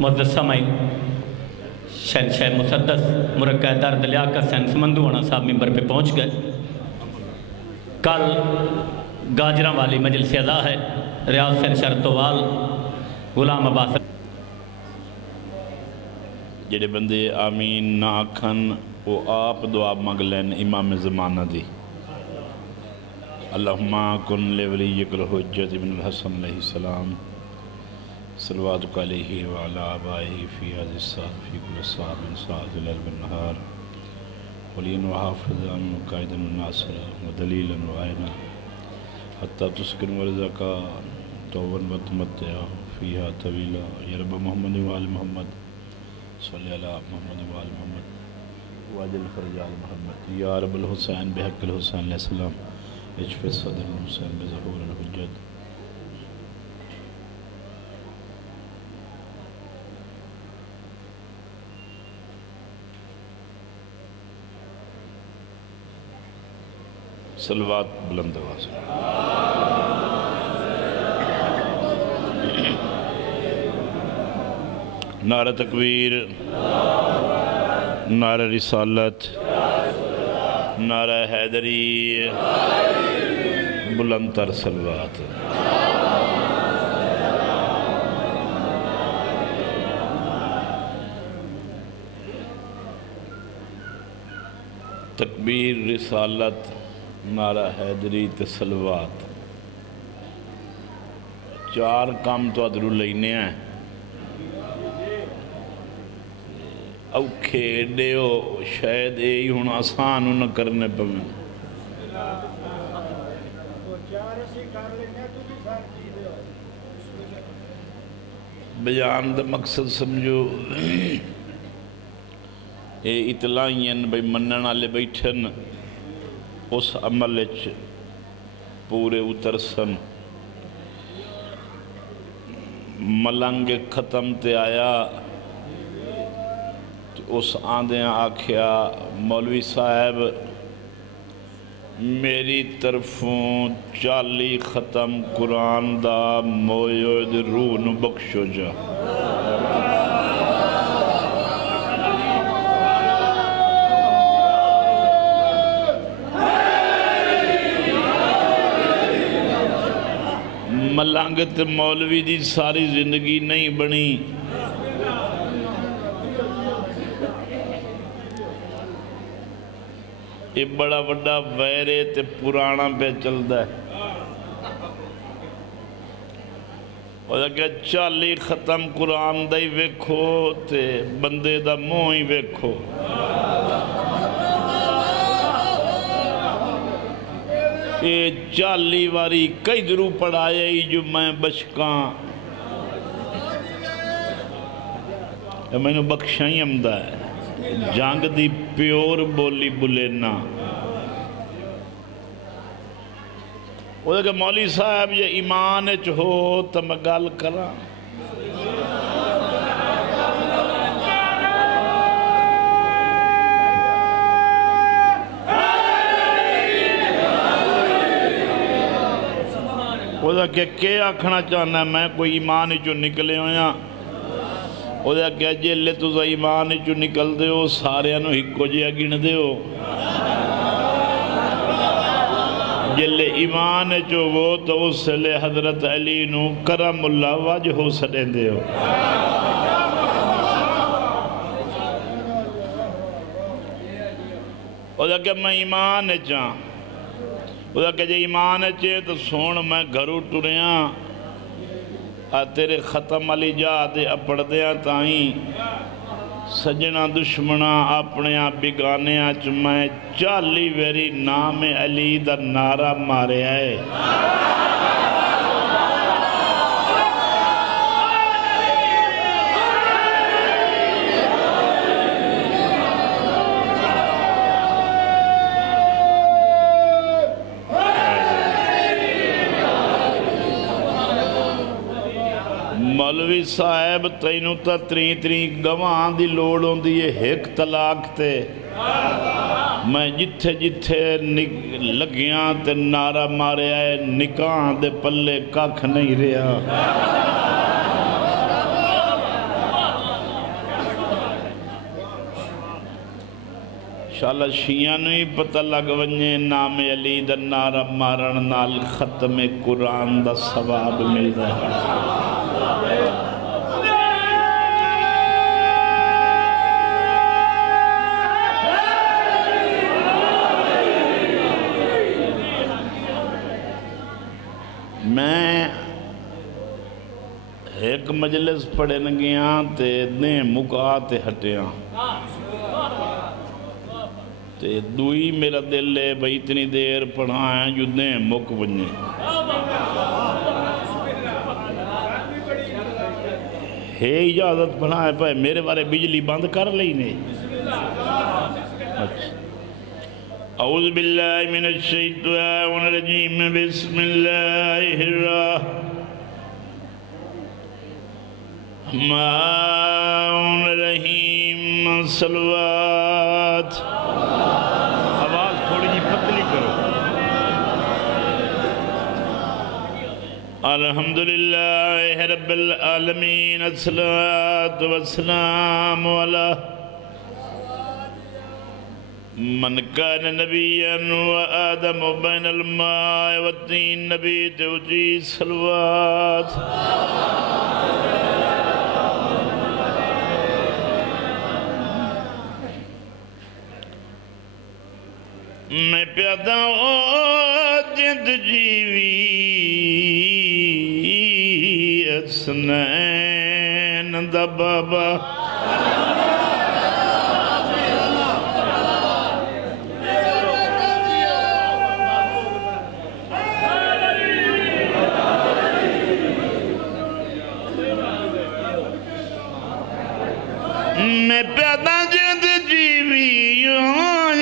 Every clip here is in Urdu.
معزز سامعین، شہنشاہ مسدس مرقع درد لیاقت سین سمندوانہ صاحب ممبر پہ پہنچ گئے۔ کل گاجراں والی مجلس اعزا ہے، ریاض سین شرطوال غلام عباس جڑے بندے آمین نہ آکھن وہ آپ دعا مانگ لین امام زمانہ دی۔ اللہم کن لولیک الحجت ابن الحسن علیہ السلام صلواتک علیہ وعلا آبائہ فی هذه الساعة فی کل ساعة من ساعة الليل والنہار ولین وحافظا وقائدا وناصرا ودلیلا وعینا حتی تسکن ورزقا طوبا وتمتعا فیہا طویلا یا رب محمد وآل محمد صلی علی محمد وآل محمد واجل فرج آل محمد یا رب الحسین بحق الحسین علیہ السلام اشفی صدر الحسین بظہور الحجت۔ صلوات بلند آواز۔ نعرہ تکبیر، نعرہ رسالت، نعرہ حیدری، بلند تر صلوات۔ تکبیر، رسالت، نعرہ حیدری تے صلوات، چار کام تو ادھرو لینے ہیں۔ اوکھے ڈیو شاید یہی ہون آسان نہ کرنے پویں۔ بیان دا مقصد سمجھو اے اطلاعین بھئی منن والے بیٹھن اس عمل اچ پورے اترسن۔ ملنگ ختم تے آیا اس آندھیں آکھیا مولوی صاحب میری طرفوں 40 ختم قرآن دا موید روح نو بخشو جا۔ ملنگت مولوی دی ساری زندگی نہیں بنی، یہ بڑا بڑا ویرے تے پرانا پہ چلتا ہے۔ اور اگر 40 ختم قرآن دا ہی ویکھو تے بندے دا منہ ہی ویکھو۔ یہ 40 واری کئی درو پڑھایا ہی جو میں بچکاں میں نے بخشائیں امدہ ہے جانگ دی پیور بولی بلینا۔ وہ کہ مولی صاحب یہ ایمان ہو تو میں گال کرا۔ وہ کہ کیا آکھنا چاہنا ہے میں کوئی ایمان جو نکلے ہویا۔ وہ کہ جیلے تو ایمان جو نکل دے ہو سارے انہوں ہکو جیا گن دے ہو۔ جیلے ایمان جو وہ تو اس لے حضرت علی نو کرم اللہ واجہ ہو سڑیں دے ہو۔ وہ کہ میں ایمان چاہاں۔ وہ کہ جے ایمان چاہے تو سون میں گھرو ٹریاں تیرے ختم علی جا دے اپڑ دیا تائیں سجنہ دشمنہ اپنے آپ بگانے آج میں 40 ویری نام علی دا نعرہ مارے آئے۔ مولوی صاحب تینوں تا ترین گواں دی لوڑ ہوں دی ایک طلاق تے میں جتھے جتھے لگیاں تے نعرہ مارے آئے نکاح دے پلے ککھ نہیں رہا۔ انشاءاللہ شیعہ نہیں پتہ لگ ونجے نام علی دا نعرہ مارن نال ختم قرآن دا ثواب مل رہا ہے میں ایک مجلس پڑھن گیا تے نے مکا تے ہٹیاں تے دوئی میرا دل لے بھئی اتنی دیر پڑھائیں جو نے مک بننے ہے اجازت پڑھائیں پائے میرے بارے بجلی بند کر لینے اعوذ باللہ من الشیطان الرجیم بسم اللہ الرحمن الرحیم صلوات آواز تھوڑی جی پتلی کرو الحمدللہ رب العالمین الصلاة والسلام علی من كان نبيا وآدم بين الماء والطين نبي توجيه صلوات میں پیدا جد جیوی اسنین دا بابا میں پیدا جد جیوی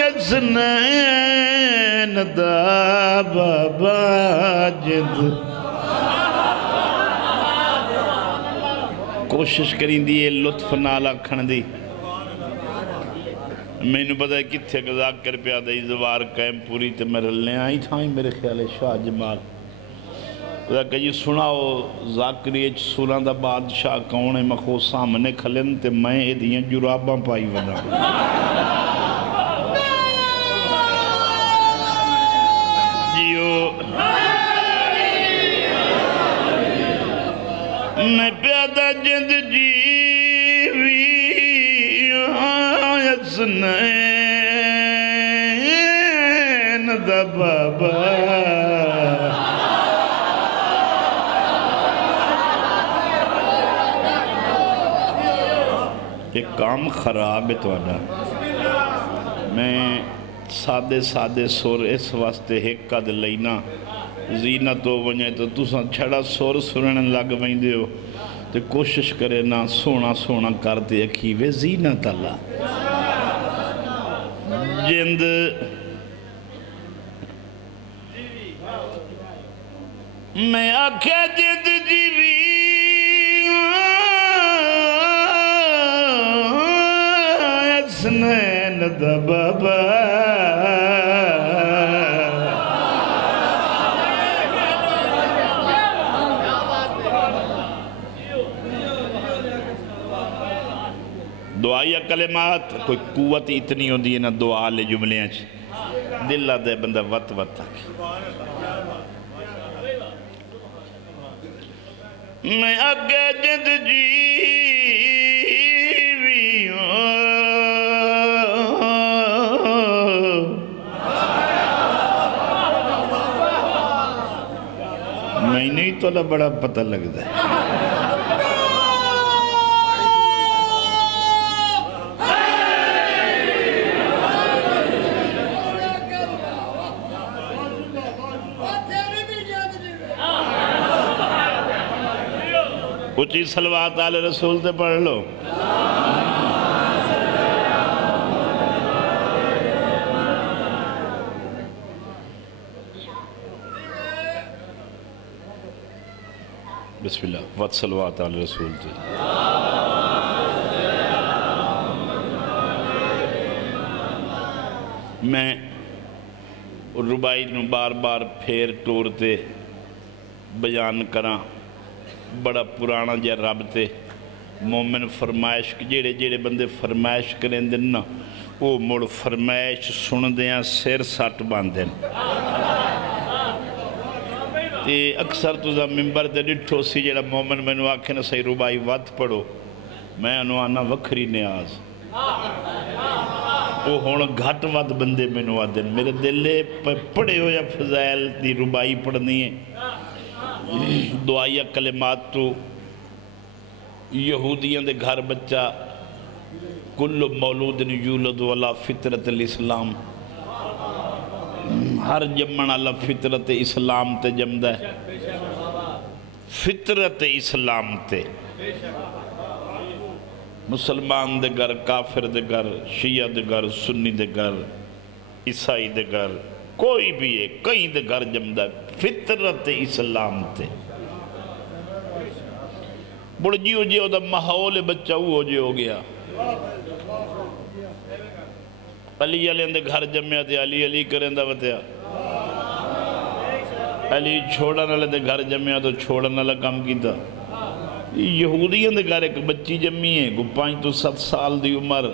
اسنین دا بابا جد کوشش کریں دیئے لطف نالا کھن دی میں نے پتا ہے کتھے گزاک کر پیادہ ازوار قائم پوری تے میں رلنے آئی تھائیں میرے خیال شاہ جمال وہ کہ یہ سناؤ ذاکری اچھ سنہ دا بادشاہ کونے مخو سامنے کھلن تے میں ایدیاں جراباں پائی ودا جیو میں پیادہ جد جیوی اسنین دا بابا ایک کام خراب ہے تو آنا میں سادے سادے سور اس واسطے ہکا دے لینا زینت ہو ونجے تو تُساں چھڑا سور سنن لگ وہیں دے ہو تو کوشش کرے نا سونا سونا کرتے اکھیوے زینت اللہ جند میں آکھا جند جیوی اسنین دا بابا دعائیہ کلمات کوئی قوت اتنی ہوں دی نا دعا لے جملیاں دل دے بندہ وط وط تک میں اگے جد جیوی میں نہیں تو بڑا پتہ لگ دے اچھی صلوات آل رسول تے پڑھ لو بسم اللہ وقت صلوات آل رسول تے میں ربائی نو بار بار پھیر ٹورتے بیان کراں بڑا پرانا جے رب تے مومن فرمائش جیڑے جیڑے بندے فرمائش کریں دن نا وہ مڑ فرمائش سن دیاں سیر سٹ باندھیں تے اکثر تو دا ممبر دے ڈٹھو سی جیڑا مومن میں نو آکھے نا صحیح ربائی وقت پڑھو میں انو آنا وکھری نیاز وہ ہونا گھٹ وقت بندے میں نو آدھیں میرے دلے پڑھے ہو یا فضائل دی ربائی پڑھنی ہے دعائیہ کلمات تو یہودیاں دے گھر بچہ کل مولود یولد والا فطرت الاسلام ہر جمن اللہ فطرت اسلام تے جمدہ ہے فطرت اسلام تے مسلمان دے گھر کافر دے گھر شیعہ دے گھر سنی دے گھر عیسائی دے گھر کوئی بھی ہے کئی دے گھر جمدہ ہے فطرت اسلام تے بڑھ جیو جیو دا محول بچہ ہو جیو گیا علی علی اندے گھر جمعہ تے علی علی کریں دا بتیا علی چھوڑا نہ لے گھر جمعہ تو چھوڑا نہ کام کی تھا یہودیاں دے گھر ایک بچی جمی ہے گو 5 تو 7 سال دی عمر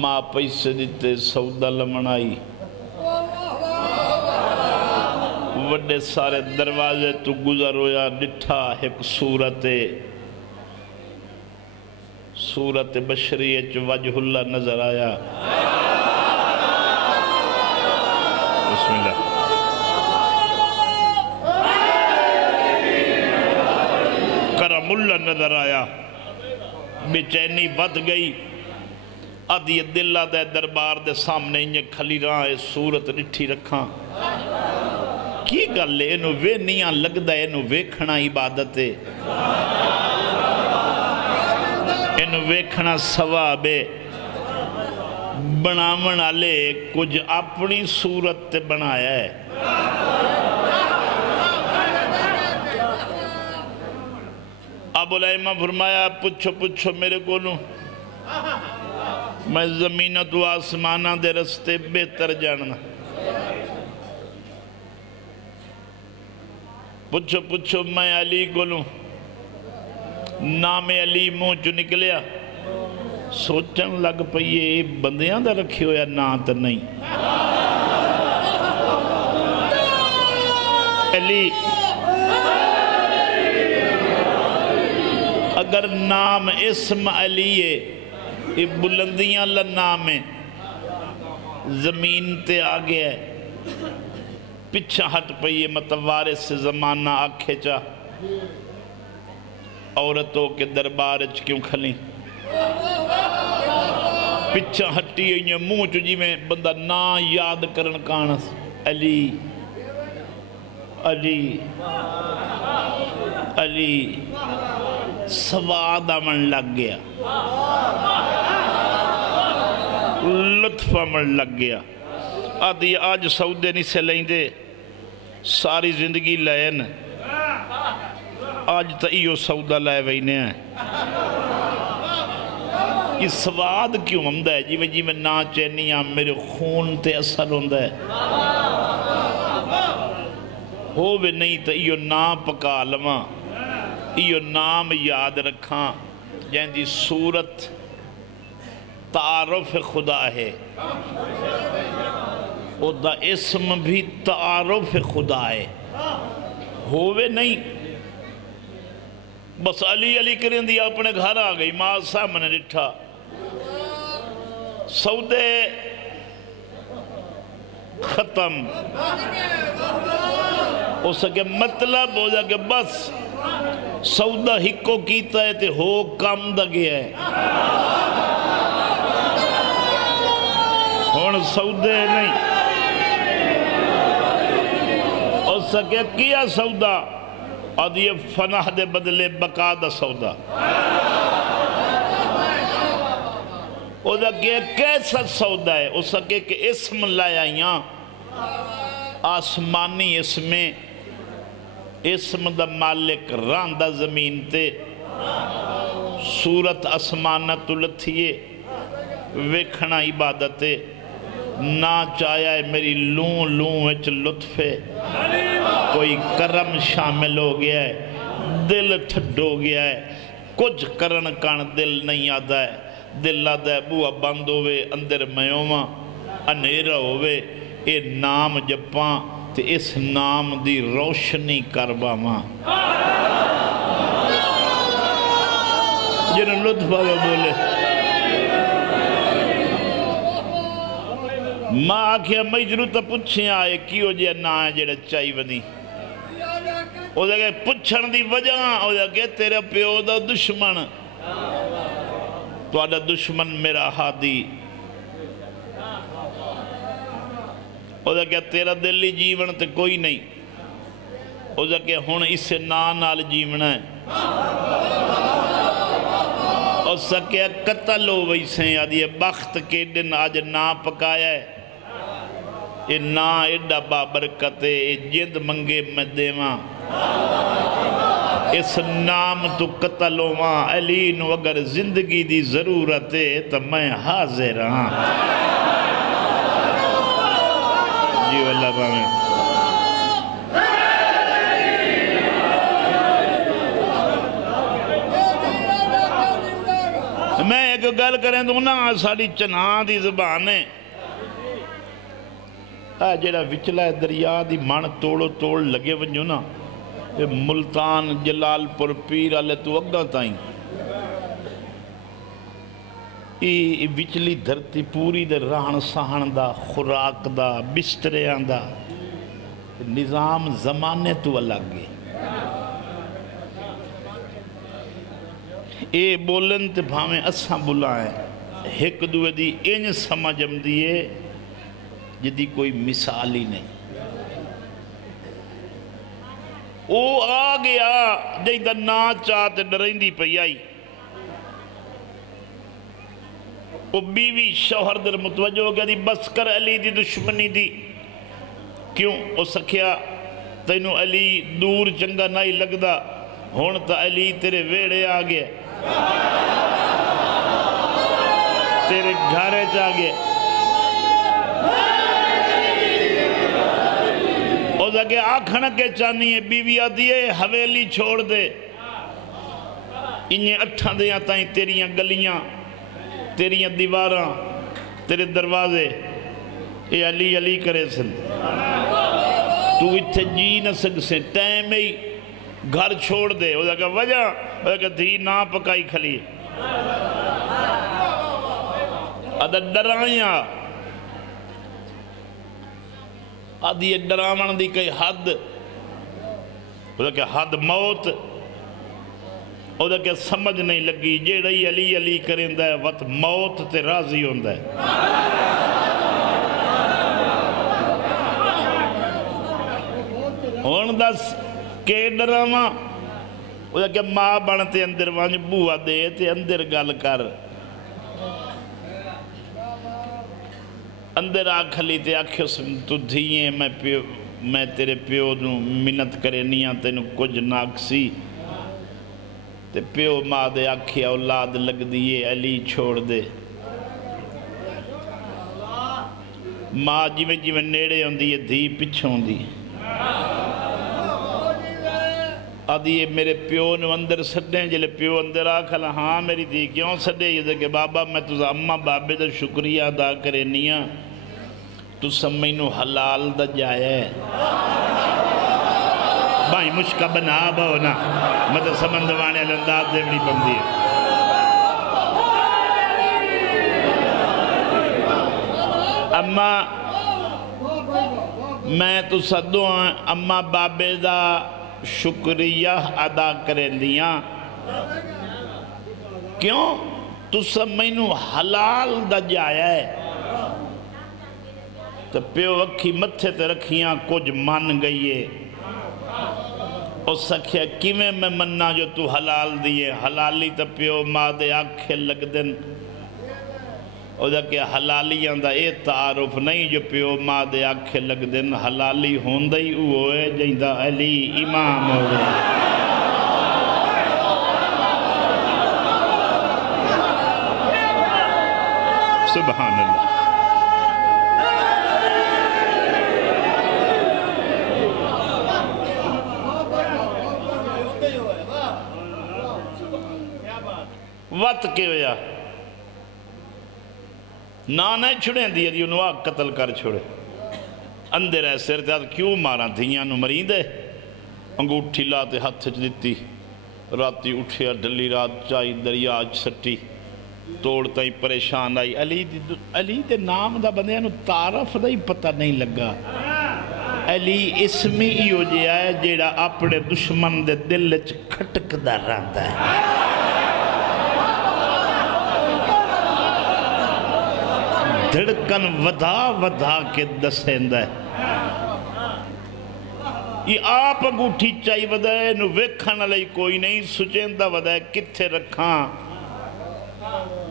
ماں پیسے دیتے سودا لمنائی وڈے سارے دروازے تو گزر ہویا ڈٹھا ایک صورت بشریت وجہ اللہ نظر آیا بسم اللہ کرم اللہ نظر آیا بے چینی ود گئی ادھی دلہ دے دربار دے سامنے انہیں کھلی رہا ہے صورت ڈٹھی رکھاں کی گل لے انہوں وے نیاں لگ دے انہوں وے کھنا عبادت ہے انہوں وے کھنا ثواب ہے بنامن آلے کچھ اپنی صورت تے بنایا ہے ابو الائمہ فرمایا پچھو میرے کولوں میں زمینہ تو آسمانہ دے رستے بہتر جاننا پچھو میں علی کولوں نام علی منہ چو نکلیا سوچن لگ پئیے بندیاں دا رکھی ہویا نا تا نہیں علی اگر نام اسم علی ہے یہ بلندیاں لنام ہے زمین تے آگے ہے پچھا ہٹ پئیے متوارث سے زمانہ آکھے چاہ عورتوں کے دربارج کیوں کھلیں پچھا ہٹی ہے منہ چو جی میں بندہ نا یاد کرن کانس علی علی علی سواد آمن لگ گیا لطف آمن لگ گیا آدھی آج سعودے نہیں سے لیں دے ساری زندگی لین آج تا ایو سعودہ لائے وینے ہیں یہ سواد کیوں ہمدہ ہے جی میں نا چینیاں میرے خون تے اثر ہوندہ ہے ہو بھی نہیں تا ایو نا پکا لما ایو نام یاد رکھاں جہاں دی صورت تعارف خدا ہے او دا اسم بھی تعارف خدا ہے ہووے نہیں بس علی علی کریں دیا اپنے گھر آگئی ماں سامنے لٹھا سودے ختم ہو سکے مطلب ہو جا کہ بس سودہ ہکو کیتا ہے تے ہو کم دا گیا ہے ہون سودے نہیں ہو سکے کیا سودہ آدھی فناہ دے بدلے بقا دا سودہ او دا کہ کیسا سودہ ہے او سکے کہ اسم لائیاں آسمانی اسمیں اسم دا مالک راندہ زمین تے صورت اسمانت لتھیے ویکھنا عبادتے نا چاہیا ہے میری لون لون وچ لطفے کوئی کرم شامل ہو گیا ہے دل ٹھڈ ہو گیا ہے کچھ کرن کان دل نہیں آتا ہے دل آتا ہے بوہ بند ہوئے اندر میوما انیرہ ہوئے اے نام جپاں تے اس نام دی روشنی کربا ماں جنہوں لطف آگا بولے ماں آکھیا مجرو تا پچھیں آئے کیوں جے نا ہے جڑا چاہی ودی او دے پچھن دی وجہ او دے تیرے پیو دا دشمن تو آدھا دشمن میرا ہادی او دے تیرا دلی جیون تے کوئی نہیں او دے ہون اسے نال جیون ہے او سکے قتل ہو ویسے آدھی بخت کے دن آج نا پکایا ہے اے نا ایڈا بابرکتے اے جد منگے میں دیواں اس نام تو قتل ہوا علی نو اگر زندگی دی ضرورت ہے تو میں حاضر ہاں جی واللہ باہمیں میں ایک گل کریں تو نا ساڑی چنہاں دی زبان ہے جیڑا وچلا دریا دی مان توڑو توڑ لگے ونجو نا ملتان جلال پر پیر آلے تو اگا تائیں ای وچلی دھرتی پوری دے رہن سہن دا خوراک دا بستریاں دا نظام زمانے تو الگ ہے اے بولن تے بھامیں اساں بلائیں ایک دوے دی انج سمجھم دیئے جدی کوئی مثال ہی نہیں او آ گیا جائیں دا نا چاہتے ڈرائیں دی پہی آئی او بیوی شوہر در متوجہ ہو گیا دی بس کر علی دی دشمنی دی کیوں او سکھیا تینو علی دور چنگا نہیں لگدا ہون تا علی تیرے ویڑے آگئے تیرے گھارے چاہ گئے او دا کہ آکھن کے چانی ہے بیوی آدھی ہے حویلی چھوڑ دے انہیں اٹھان دیاں تائیں تیریاں گلیاں تیریاں دیواراں تیرے دروازے اے علی علی کرے سن تو اتھے جی نہ سک سے ٹائم ہی گھر چھوڑ دے او دا کہ وجہ او دا کہ دھی نا پکائی کھلی ادھا ڈرائیاں آدھی ڈرامن دی کئی حد او دا کہ حد موت او دا کہ سمجھ نہیں لگی جیڑی علی علی کریں دا ہے وقت موت تے راضی ہوں دا ہے ہون دس کہ ڈراما او دا کہ ماں بنتے اندر وانج بوہ دے تے اندر گل کر اندر آکھلی تے آکھے تو دھیئے میں تیرے پیو نو منت کرے نیاں تینو کچھ ناکسی تے پیو ماں دے آکھے اولاد لگ دیئے علی چھوڑ دے ماں جیویں جیویں نیڑے ہوں دیئے دھی پچھوں دی آدھی میرے پیو نو اندر سڈیں جلے پیو اندر آکھلا ہاں میری دھی کیوں سڈے یہ دے کہ بابا میں تو اممہ بابے دا شکریہ ادا کرے نیاں تو سمینو حلال دا جائے بھائی مشکہ بنا باؤ نا مطلب سمندوانے الانداز دے بڑی بندی ہے اما میں تو صدو ہاں اما بابے دا شکریہ ادا کریں دیاں کیوں تو سمینو حلال دا جائے تو پیو اکھی متھے تے رکھیاں کچھ مان گئیے اور سکھیا کیویں میں مننا جو تو حلال دیئے حلالی تا پیو ماں دے آنکھیں لگ دن اور دا کہ حلالیاں دا اے تعارف نہیں جو پیو ماں دے آنکھیں لگ دن حلالی ہوندہی ہوئے جائیں دا علی امام ہوئے سبحان اللہ وط کے ہویا نہ چھڑیں دیا دی انہوں آگ قتل کر چھوڑے اندر ہے سر تے کیوں مارا دھیاں نو مرید ہے انگوٹھی لاتے ہاتھ چھ دیتی راتی اٹھیا ڈلی رات چائی دریا سٹی توڑتا ہی پریشان آئی علی دے نام دا بندے انہوں تعارف دا ہی پتہ نہیں لگا علی اسمی ہی ہو جیا ہے جیڑا اپنے دشمن دے دل چ کھٹک دا رہندا ہے دھڑکن ودا کے دسیندہ ہے یہ آپ انگوٹھی چاہی ودا ہے نو ویکھن علی کوئی نہیں سچیندہ ودا ہے کتھے رکھاں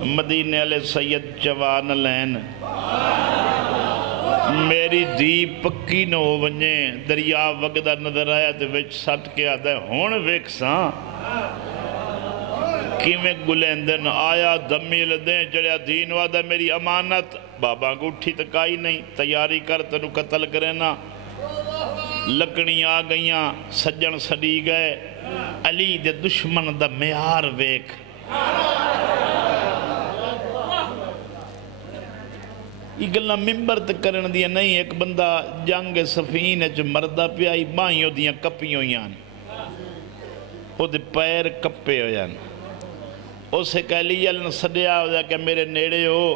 مدینے علیہ سید جوان لین میری دی پکی نہ ہو ونجے دریا وگدہ نظر آیا تے وچ سٹ کے آتا ہے ہون ویکساں کیویں گلیندن آیا دمی لدیں چڑیا دین وعدہ میری امانت بابا کو اٹھی تکائی نہیں تیاری کر تنو قتل کرے نا لکڑی آ گئیاں سجن سڑی گئے علی دے دشمن دا معیار ویک یہ گلنا ممبر تک کرن دیا نہیں ایک بندہ جنگ صفین ہے جو مردہ پہ آئی بائیوں دیا کپیوں یان وہ دے پیر کپے ہو یان اسے کہہ لیا لن سڑیا ہو جا کہ میرے نیڑے ہو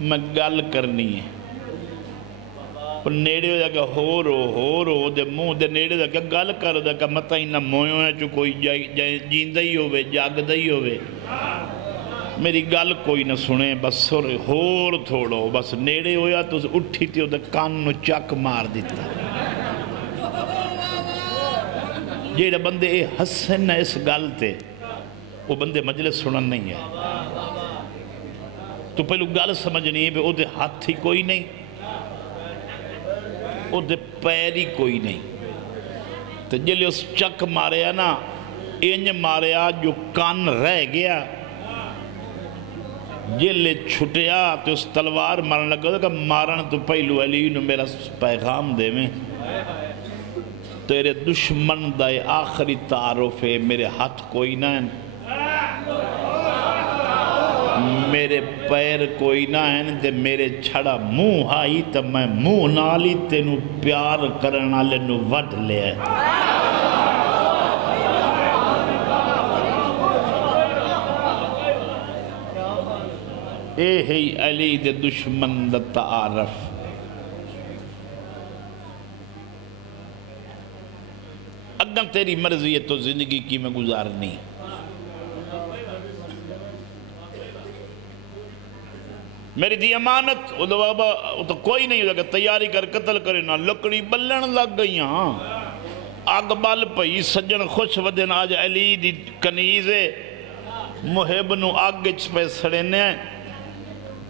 میں گل کرنی ہے وہ نیڑے ہو جا کہ ہو رو دے منہ دے نیڑے ہو جا کہ گل کر ہو جا کہ مطا ہی نہ مویوں ہے جو کوئی جیندہ ہی ہوئے جاگدہ ہی ہوئے میری گل کوئی نہ سنے بس سر ہور تھوڑو بس نیڑے ہویا تو اٹھی تھی دے کان نو چک مار دیتا جیڑے بندے اے حسن اس گل تے وہ بندے مجلس سنن نہیں ہے تو پہلو گل سمجھنی ہے وہ دے ہاتھ ہی کوئی نہیں وہ دے پیری کوئی نہیں تو جلے اس چک ماریا نا انج ماریا جو کان رہ گیا جلے چھٹیا تو اس تلوار مارن لگا کہ مارن تو پہلو علی نو میرا پیغام دے میں تیرے دشمن دائے آخری تعارف ہے میرے ہاتھ کوئی نہ ہے میرے پیر کوئی نہ ہے تے میرے چھڑا منہ آئی تو میں منہ نالی تینو پیار کرنا لینو وڈ لے اے ہی علی دے دشمن دا تعارف اگر تیری مرضی ہے تو زندگی کی میں گزارنی میری دی امانت وہ تو کوئی نہیں ہوگا تیاری کر قتل کرے نا لکڑی بلن لگ گئی ہاں آگ بال پئی سجن خوش ودن آج علی دی کنیزے محب نو آگ پہ سڑینے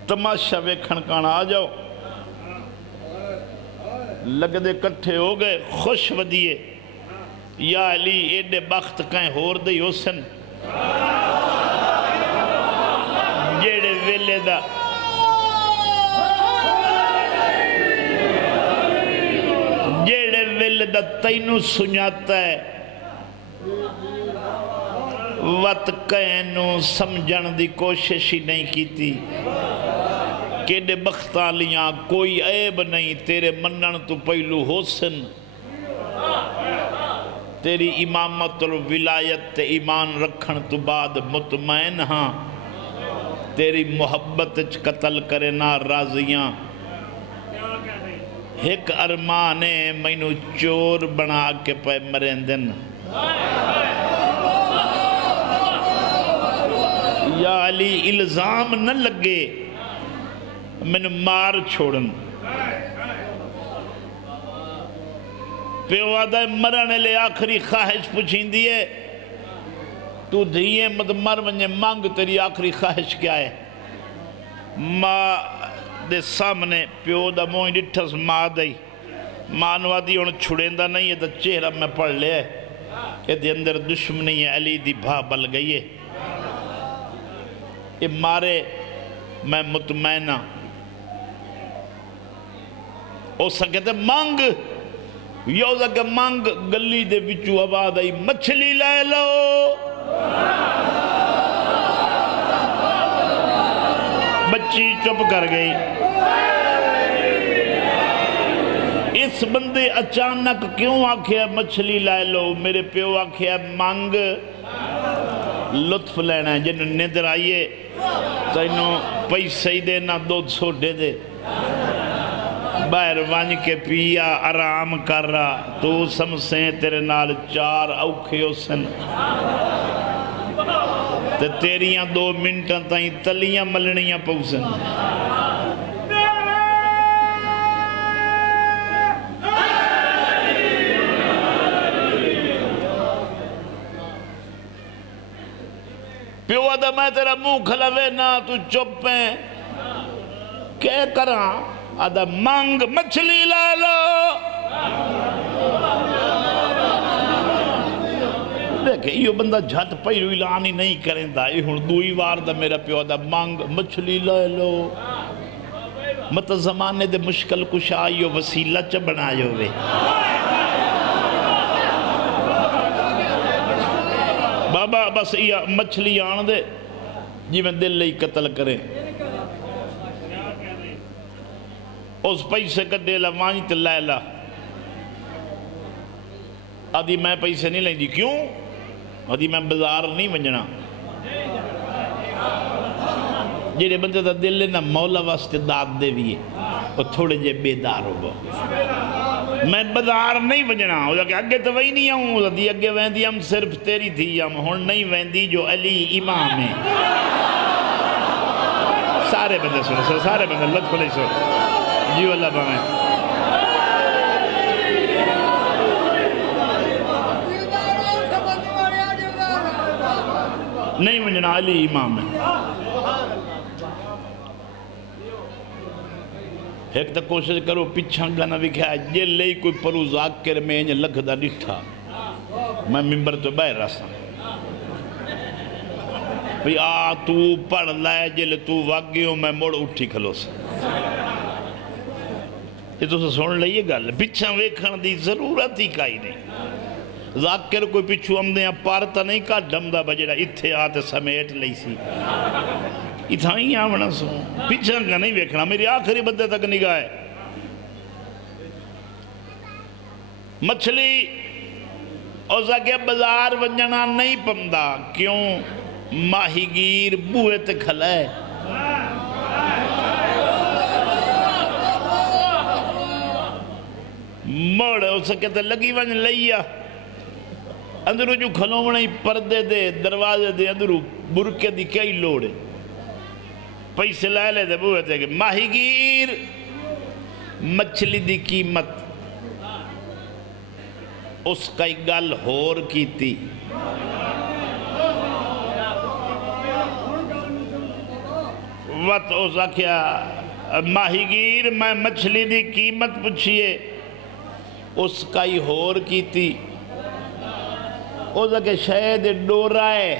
تماشا ویکھن کانا آ جاؤ لگ دے کٹھے ہو گئے خوش ودیے یا علی ایڈے بخت کہیں ہور دے حسن جیڑے ویلے دا جیڑے ویلے دا تینو سنیاتا ہے وقت کہنو سمجھن دی کوشش ہی نہیں کی تھی کیڑے بختالیاں کوئی عیب نہیں تیرے منن تو پہلو حسن تیری امامت اور ولایت تے ایمان رکھن تو بعد مطمئن ہاں تیری محبت قتل کرے نا راضیاں ایک ارمانے مینو چور بنا کے پہ مرندن یا علی الزام نہ لگے میں نے مار چھوڑن پیو آدھا مرنے لے آخری خواہش پوچھیں دیئے تو دھیئے مد مر ونجے مانگ تیری آخری خواہش کیا ہے ماں دے سامنے پیو دا موئی ڈٹھس ماں دائی ماں نوادی ان چھڑیندہ نہیں ہے تو چہرہ میں پڑھ لے یہ دے اندر دشمنی ہے علی دی بھا بل گئی ہے یہ مارے میں مطمئنہ او سکتے مانگ یو کہ مانگ گلی دے بچو آواز آئی مچھلی لائے لو بچی چپ کر گئی. اس بندے اچانک کیوں آکھیا مچھلی لائے لو؟ میرے پیو آکھیا مانگ لطف لینا ہے. جن ندر آئیے تینوں پیسے ہی دے نہ 200 دے دے. باہر وانج کے پیا آرام کر رہا. تو سمسیں تیرے نال 4 اوکھے اسن تے تیریاں 2 منٹاں تائیں تلیاں ملنیاں پوسن. پیو آدھا میں تیرا منہ کھلاوے نا تو چپ ہیں. کیا کراں؟ آدھا مانگ مچھلی لے لو. دیکھیں یہ بندہ جھٹ پہلو اعلان ہی نہیں کریں دا. یہ ہن دوئی وار دا میرا پیو آدھا مانگ مچھلی لے لو. مت زمانے دے مشکل کچھ آئیو وسیلہ چا بنایو وے. بابا بس یہ مچھلی آن دے جی میں دل لئی قتل کریں. اس پیسے کڈے لوانی تے لیلا. آدھی میں پیسے نہیں لیں دی. کیوں؟ آدھی میں بازار نہیں ونجنا. جیڑے بندے دا دل لینا مولا واسطے داد دے بھی ہے وہ تھوڑے جے بیدار ہو گا. میں بازار نہیں ونجنا. وہ کہ اگے تو وہی نہیں آؤں. وہ دی اگے ویندی ہم صرف تیری تھی ہم ہون نہیں ویندی جو علی امام ہے. سارے بندے سنو سارے بندے لطف لئی سنو. جی اللہ بہمیں نہیں ونجنا علی امام ہے. ایک تا کوشش کرو پچھان گانا بکھایا جے لئی کوئی پرو ذاکر میں انجھے لکھ دا ڈٹھا میں ممبر تو باہر راسا بھئی تو پڑھ لائے جے تو واگیوں میں موڑ اٹھی کھلو سا. یہ تو سن لئیے گل پچھان ویکھن دی ضرورت ہی کائی نہیں. ذاکر کوئی پچھو ہم دے پارتا نہیں کا ڈمدہ بجڑا اتھے آتے سمیٹ لئی سی. اتھائیں آمنا سو پچھان کا نہیں ویکھنا. میری آخری بندے تک نگاہ ہے. مچھلی اوزا کے بازار ونجنا نہیں پمدا. کیوں؟ ماہی گیر بوئے تے کھلائے. موڑ اسے کہتے لگی ونج لئیا. اندرو جو کھلومنا ہی پردے دے دروازے دے اندرو برکے دی کئی لوڑے. پیسے لائے لے دے بوئے تے کہ ماہی گیر مچھلی دی قیمت اس کئی گل ہور کی تھی. وقت اوزا کیا ماہی گیر میں مچھلی دی قیمت پوچھئے اس کئی ہور کی تھی. اوزا کہ شاید ڈورائے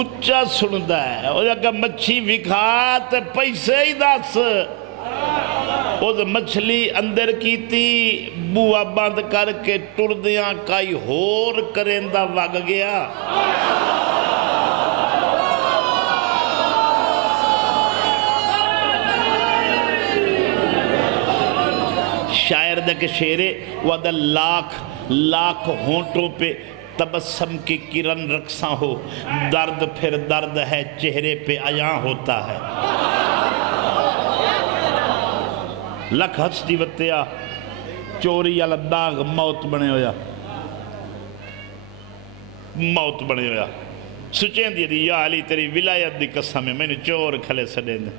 اچھا سندہ ہے. اوزا کہ مچھی وکھات پیسے ہی داس. اوزا مچھلی اندر کی تھی بوہ بند کر کے ٹردیاں کئی ہور کرندہ وگ گیا. شاعر دے شیرے وعدہ لاکھ ہونٹوں پہ تبسم کی کرن رقصاں ہو. درد پھر درد ہے چہرے پہ عیاں ہوتا ہے. لکھ ہستی وطیا چوری علی داغ موت بنے ہویا. موت بنے ہویا. سچین دی یا علی تیری ولایت دی قسم ہے میں نے چور کھلے سڑے دے.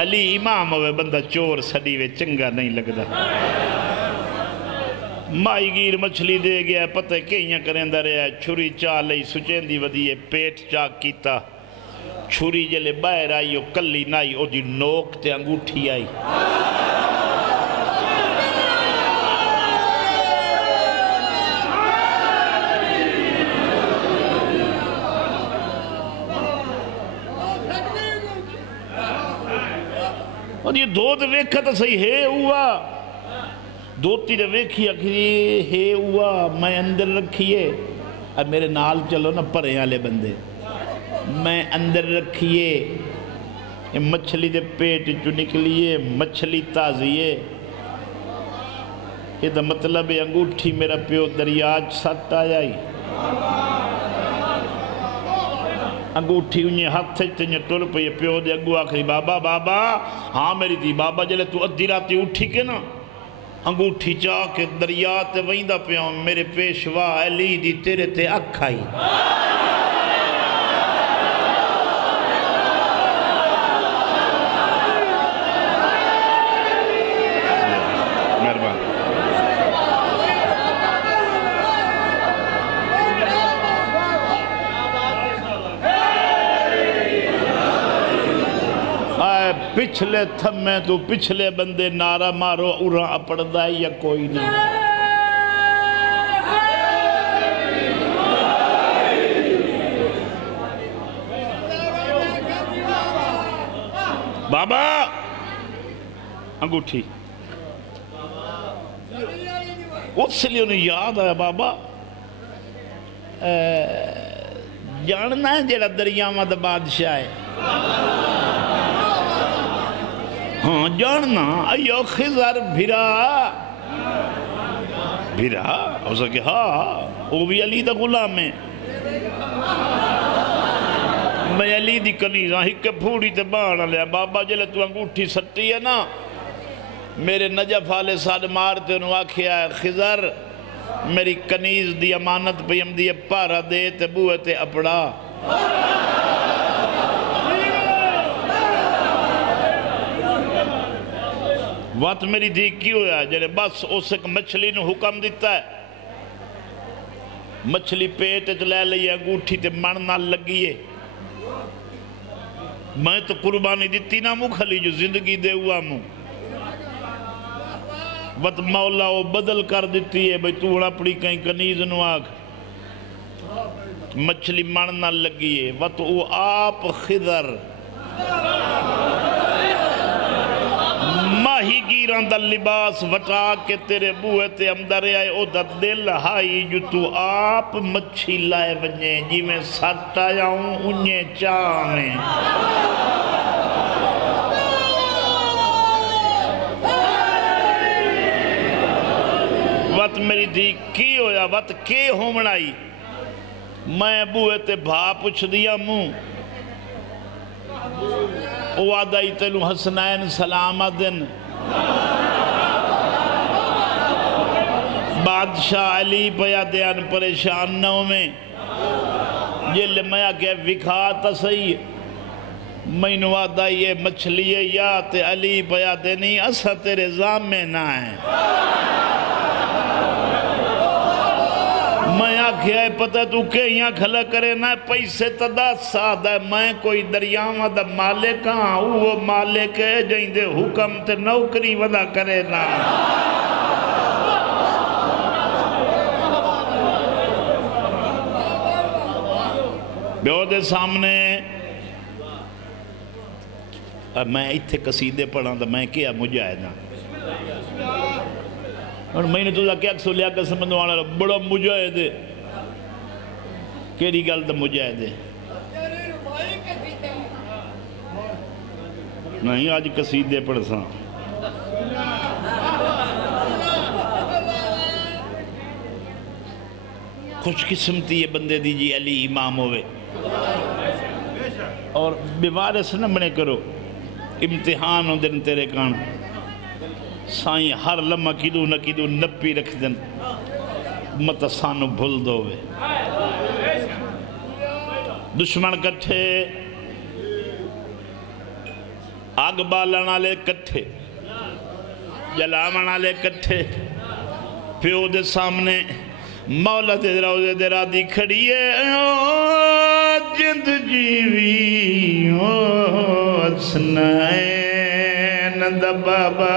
علی امام ہوئے بندہ چور سڑی وے چنگا نہیں لگدا. مائی گیر مچھلی دے گیا پتہ کئیاں کریں دا رہا. چھری چاہ لئی سچین دی ودیے پیٹ چاہ کیتا. چھری جلے باہر آئی او کلی نائی او دی نوک تے انگوٹھی آئی. اور یہ دودھ ویکھا تو صحیح ہے ہوا. دوتی دے ویکھی اکھری ہے ہوا میں اندر رکھیے. اب میرے نال چلو نا پرے آلے بندے میں اندر رکھیے مچھلی دے پیٹ چو نکلیے مچھلی تازیے یہ دا مطلب ہے انگوٹھی میرا پیو دریاج ساتھ آیا ہی انگوٹھی انہیں ہاتھ تھے ٹر پہ یہ پیو دے اگو آخری بابا بابا ہاں میری دی بابا جلے تو ادھی راتی اٹھی کے نا انگوٹھی چاہ کے دریا تے ویندہ پیاں میرے پیشوا علی دی تیرے تے اکھائی پچھلے تھمیں تو پچھلے بندے نعرہ مارو اُرہاں اپڑ دائی یا کوئی نہ بابا انگوٹھی اس لیے انہیں یاد آیا بابا جاننا ہے جیڑا دریاں دا بادشاہ ہے ہاں جاننا ایو خضر بھرا اسا کہ ہاں وہ بھی علی دا غلام ہے میں علی دی کنیزاں ہی کے پھوڑی تے بانا لیا بابا جلے تو انگوٹھی سٹی ہے نا میرے نجف آلے ساتھ مارتے انہوں آکھیا ہے خضر میری کنیز دی امانت پیم دی پارا دے تے بوئے تے اپڑا وقت میری دھی کی ہویا جنہیں بس اس ایک مچھلی نے حکم دیتا ہے مچھلی پیٹ لے لئے انگوٹھی تے مرنا لگیے میں تو قربانی دیتی نا مو کھلی جو زندگی دے ہوا مو وقت مولا وہ بدل کر دیتی ہے بھئی تو اپنی کہیں کنیز نو آگ مچھلی مرنا لگیے وقت وہ آپ خضر ماہی گیران دا لباس وٹا کے تیرے بوئے تے اندر آئے او دا دل ہائی جو تو آپ مچھی لائے ونجے جی میں سٹ آیا ہوں انہیں چاہنے وقت میری تھی کی ہویا وقت کے ہومنائی میں بوئے تے بھا پوچھ دیا موں وعدائی تلو حسنین سلام دن بادشاہ علی پیا دیان پریشان نو میں جل میں کہ وکھا تسئی میں وعدائی یہ مچھلی یا تے علی پیا دینی اسا تیرے زام میں نہ ہے میں آکھیا ہے پتہ تو کہ یہاں کھلا کرے نہ پیسے تدا ساتھ ہے میں کوئی دریاں دا مالک ہاں وہ مالک ہے جائیں دے حکم تے نوکری ودا کرے نہ بیو دے سامنے میں ایتھے قصیدے پڑھا تھا میں کیا مجاہدہ اور میں نے تو کیا سولیا کہ سمجھوانا بڑا مجاہد ہے کیڑی گل دا مجاہد ہے نہیں آج قصیدے پڑھ سا خوش قسمتی یہ بندے دیجی علی امام ہوئے اور بیوارس نہ بنے کرو امتحان ہو دن تیرے کان سائیں ہر لمحہ کیدو نہ کیدو نپی رکھ دن متسانو بھول دووے دشمن کٹھے آگ بالان آلے کٹھے جلامن آلے کٹھے پیو دے سامنے مولا تے روزے دے رادی کھڑیے جند جیوی حسنین دا بابا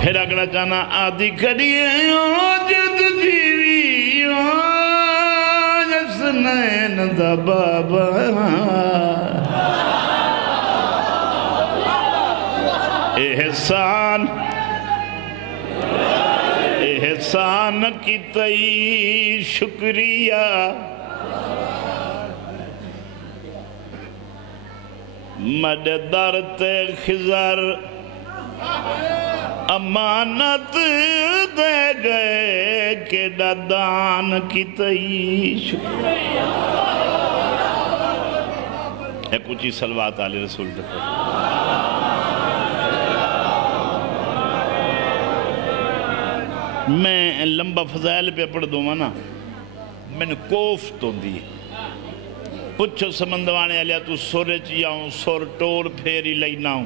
پھر اگلا جانا آدھی کھڑیے جند جیوی حسنین دا بابا احسان احسان کی تئی شکریہ مد در تے خضر امانت دے گئے کہ دان کی تئی شکریہ. ایک اونچی صلوات علی رسول تک. میں لمبا فضائل پہ پڑھ دوں نا میں نے کوفت ہوں دی پچھو سمندوانے علیہ تو سورے چیاؤں سور ٹور پھیری لینا ہوں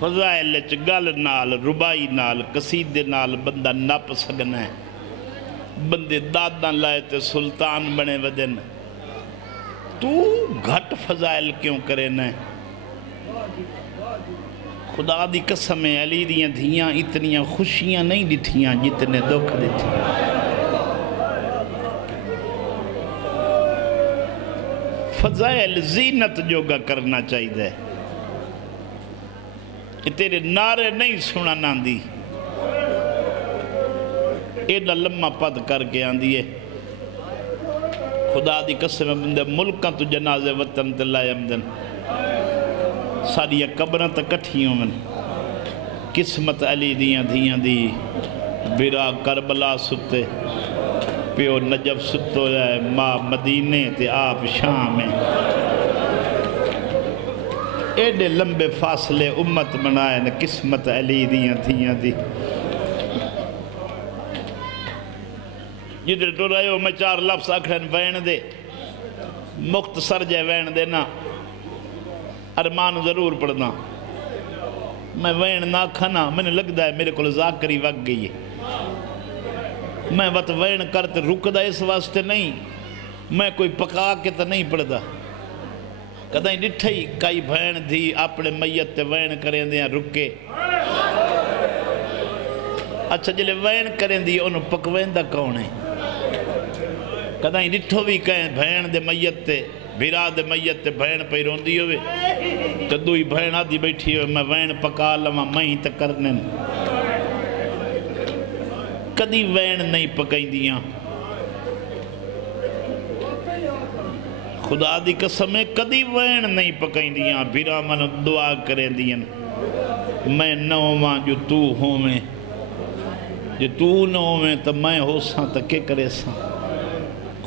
فضائل چ گل نال ربائی نال قصیدے نال بندہ نپ سکنا ہے. بندے داداں لائے تے سلطان بنے ودن تو گھٹ فضائل کیوں کرے نہ خدا دی قسم علی دیاں دھیاں اتنیاں خوشیاں نہیں ڈٹھیاں جتنے دکھ دیتی. فضائل زینت جوگا کرنا چاہیے. تیرے نعرے نہیں سنا ناندی ایڈا لمحہ پد کر کے آندی ہے خدا دی قسم بندے ملکاں تو جنازے وطن تے لائے امدن ساڑیاں قبریں تا کٹھیوں من قسمت علی دیاں دھیاں دی برا کربلا ستے پیو نجف ستو ہے ماں مدینے تے آپ شام میں ایڈے لمبے فاصلے امت بنائے نا قسمت علی دیاں دھیاں دی. جدر تو رہے ہو میں چار لفظ آکھرن وین دے مختصر جے وین دے نا ارمان ضرور پڑھنا میں وین نہ کھنا میں نے لگ دا ہے میرے کو ذاکری وگ گئی ہے. میں وقت وین کرتے رک دا اس واسطے نہیں میں کوئی پکا کے تا نہیں پڑھ دا کدھائیں ڈٹھائی کئی بھین دھی اپنے میت تے وین کریں دیاں رکے اچھا جلے وین کریں دی انہوں پکوین دا کون ہے. کدھائیں ڈٹھو بھی کہیں بھین دے میت تے بھیرا دے میت تے بھین پہ رون دی ہوئے تو دوئی بھین آدھی بیٹھی ہوئے میں وین پکا لما میں تے کرنے کدھی وین نہیں پکائیں دیاں. خدا دی قسمیں کدھی وین نہیں پکائیں دیاں بھیرا من دعا کریں دیاں میں نہ ہوں جو تو ہوں میں جو تو نہ ہوں میں تو میں ہو ساں تو کیا کرے ساں.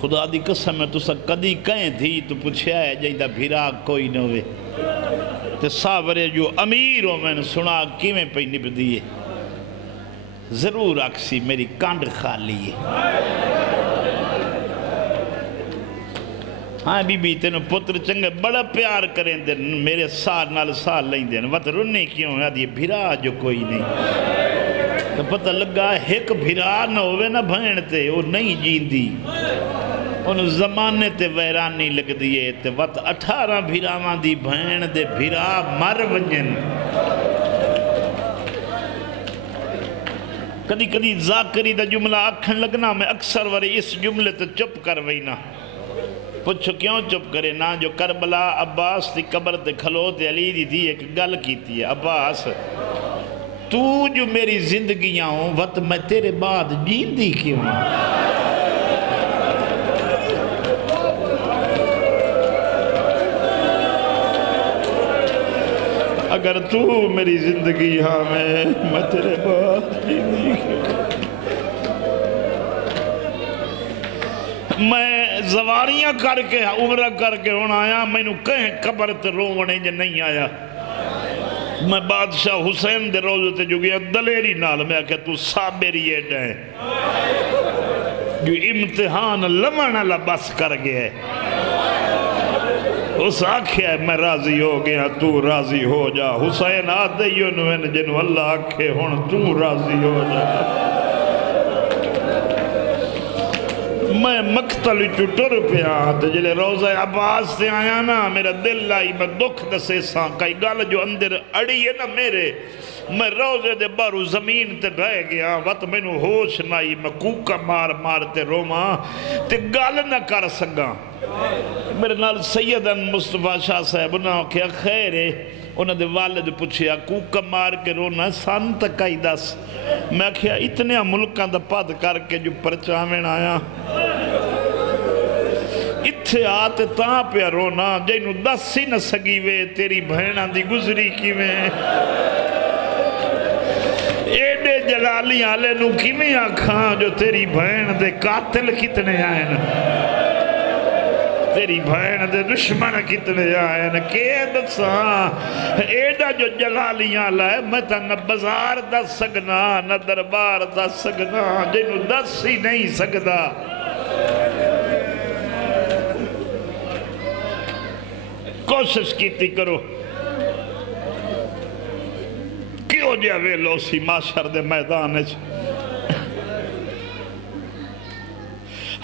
خدا دی قسم میں تو سا کدی کہیں تھی تو پوچھا ہے جائیدہ بھیرا کوئی نہ ہوئے تو ساورے جو امیر ہو میں نے سنا کی میں پہ نب دیئے ضرور اکسی میری کانڈ خالی ہے. ہاں بی بی تینو پتر چنگے بڑا پیار کریں دیں میرے سال نال سال لیں دیں وقت رنی کیوں ہے یہ بھیرا جو کوئی نہیں تو پتہ لگا ایک بھیرا نہ ہوئے نہ بھین تے وہ نہیں جین دی ان زمانے تے ویرانی لگ دیئے تے وقت 18 بھیراواں دی بھین دے بھیرا مر ونجن. کدی کدی ذاکری دا جملہ آکھن لگنا میں اکثر ورے اس جملے تے چپ کر وینا پوچھو کیوں چپ کرے نا جو کربلا عباس دی قبر تے کھلو تے علی دی دی ایک گل کیتی ہے عباس تو جو میری زندگیاں ہوں وقت میں تیرے بعد جین دی کیوں اگر تو میری زندگی ہاں میں تیرے بعد جین دی کیوں میں زواریاں کر کے عمرہ کر کے ہونا آیا میں نو کہیں قبر تے رونے جو نہیں آیا میں بادشاہ حسین دے روزے تے جو گیا دلیری نال میں آکھا تو صابری ایڈ ہے جو امتحان لمن لبس کر گئے اس آکھے ہے میں راضی ہو گیا تو راضی ہو جا حسین آدھے یوں نوین جنو اللہ آکھے ہون تو راضی ہو جا میں مقتل چٹر پہ آتا جلے روزہ عباس سے آیا نا میرا دل لائی میں دکھ دسے ساں کئی گال جو اندر اڑی ہے نا میرے میں روزے دے بارو زمین تے رہ گیا وقت میں نو ہوش نائی میں کوکا مار مارتے روما تے گال نہ کر سکا میرے نال سیدن مصطفیٰ شاہ صاحب نے کہا خیر ہے انہوں نے والد پوچھیا کوکا مار کے رونا سان تکائی دس میں کہا اتنے ملکاں دا پاد کر کے جو پرچامین آیا اتھے آتے تاں پہ رونا جینو دس ہی نہ سگی وے تیری بہنہ دی گزری کی میں ایڈے جلالی آلے نو کی میں آکھاں جو تیری بہن دے قاتل کتنے آئے نا تیری بہن دے دشمن کتنے آئے نا کہ دساں ایڈا جو جلالیاں لائے میں تا نہ بازار دس سکنا نہ دربار دس سکنا جنہوں دس ہی نہیں سکتا کوشش کیتی کرو کیوں جا ویلو سی معاشر دے میدان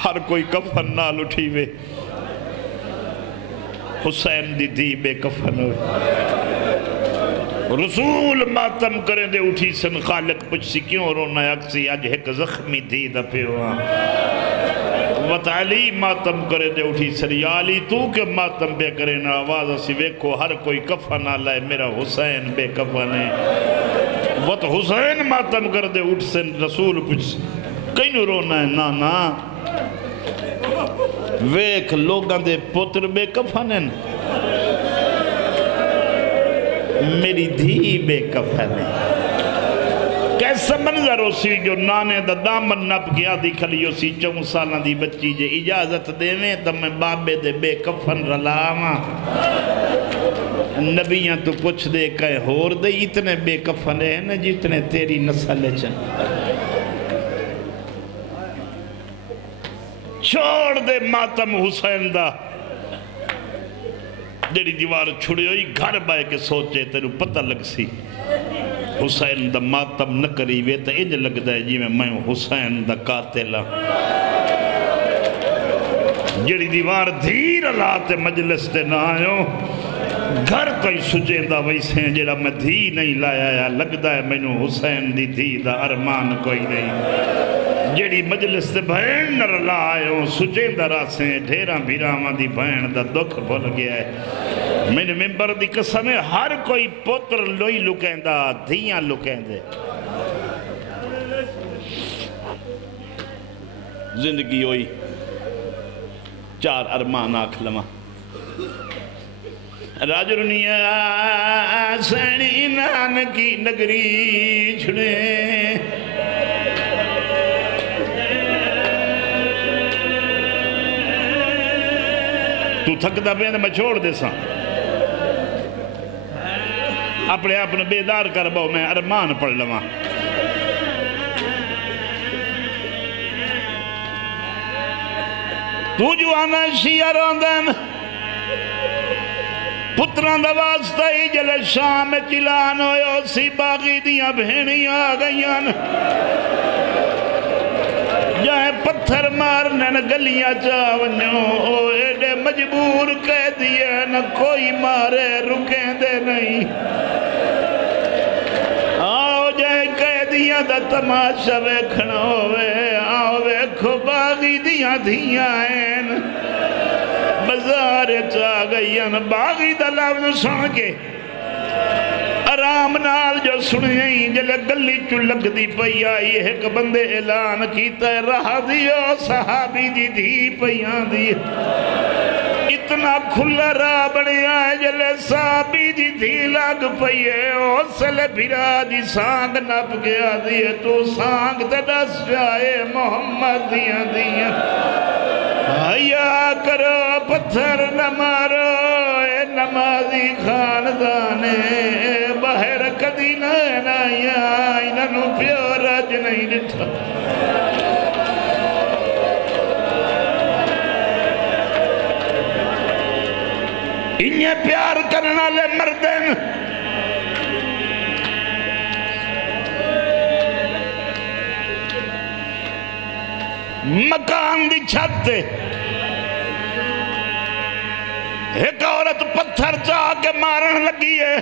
ہر کوئی کفن نال اٹھی وے حسین دی دی بے کفن ہوئے رسول ماتم کریں دے اٹھی سن خالق پچھ سی کیوں رونا اکسی آج ایک زخمی دی دا پیوا وطعلی ماتم کریں دے اٹھی سن یا علی تو کہ ماتم بے کریں نا آواز اسی ویکھو ہر کوئی کفن آلائے میرا حسین بے کفن ہے وط حسین ماتم کر دے اٹھ سن رسول پچھ کئی نو رونا ہے نا ویک لوگاں دے پتر بے کفن ہیں میری دھی بے کفن ہے کیسا منظر ہو سی جو نانے دا دامن نپ گیا دی کھلیو سی 4 سالاں دی بچی جے اجازت دے میں تو میں بابے دے بے کفن رلاواں نبیاں تو پوچھ دے کہے ہور دے اتنے بے کفن ہیں نا جتنے تیری نسل چن چھوڑ دے ماتم حسین دا جیڑی دیوار چھڑی ہوئی گھر بائے کے سوچے تیرو پتہ لگ سی حسین دا ماتم نہ کری وے تا انج لگ دے جی میں حسین دا قاتلہ جیڑی دیوار دھیر لاتے مجلس تے نہ آئیو گھر کئی سجے دا ویسے جیڑا میں دھی نہیں لایا یا لگ دے میں حسین دی دھی دا ارمان کوئی نہیں جیڑی مجلس تے بہن نہ رلا آئے سجے دا راسیں ڈھیران بھیرامان دی بہن دا دکھ بھول گیا ہے میں نے ممبر دی قسم ہے ہر کوئی پتر لوئی لکیں دا دھیاں لکیں دے زندگی ہوئی 4 ارمان آکھ لما راجرنیا سینی نانکی نگری چھڑے تو تھکتا پہ میں چھوڑ دے ساں اپنے اپنے بیدار کر باؤ میں ارمان پڑھ لواں تو جو آنا شیعہ روندن پتران دا واسطہ ہی جل شام چلان ہوئے سی باغی دیاں بہنی آگئیاں جائیں پتھر مارنے نہ گلیاں چاونیوں ایڈے مجبور کہہ دیئے نہ کوئی مارے رکیں دے نہیں آؤ جائیں کہہ دیاں دا تماشا ویکھنا ہوئے آؤ ویکھو باغی دیاں دھیاں ہیں بزار چاہ گئیاں باغی دا لفظ سن کے آرام نال جو سنیں جلے گلی چو لگ دی پئی آئی ایک بندے اعلان کیتا ہے رہا دیو صحابی دی دھی پئیان دی اتنا کھلا راہ بڑے آئے جلے صحابی دی دھی لگ پئیے اوسل بھرا دی سانگ نپ گیا دیئے تو سانگ تے دس جائے محمد دیاں دیاں حیاء کرو پتھر نہ مارو اے نمازی خاندانے باہر کدی نہ انہوں پیو رج نہیں ڈٹھا انہیں پیار کرنا لے مردن مکان دی چھتے ایک عورت پتھر چاہ کے مارن لگی ہے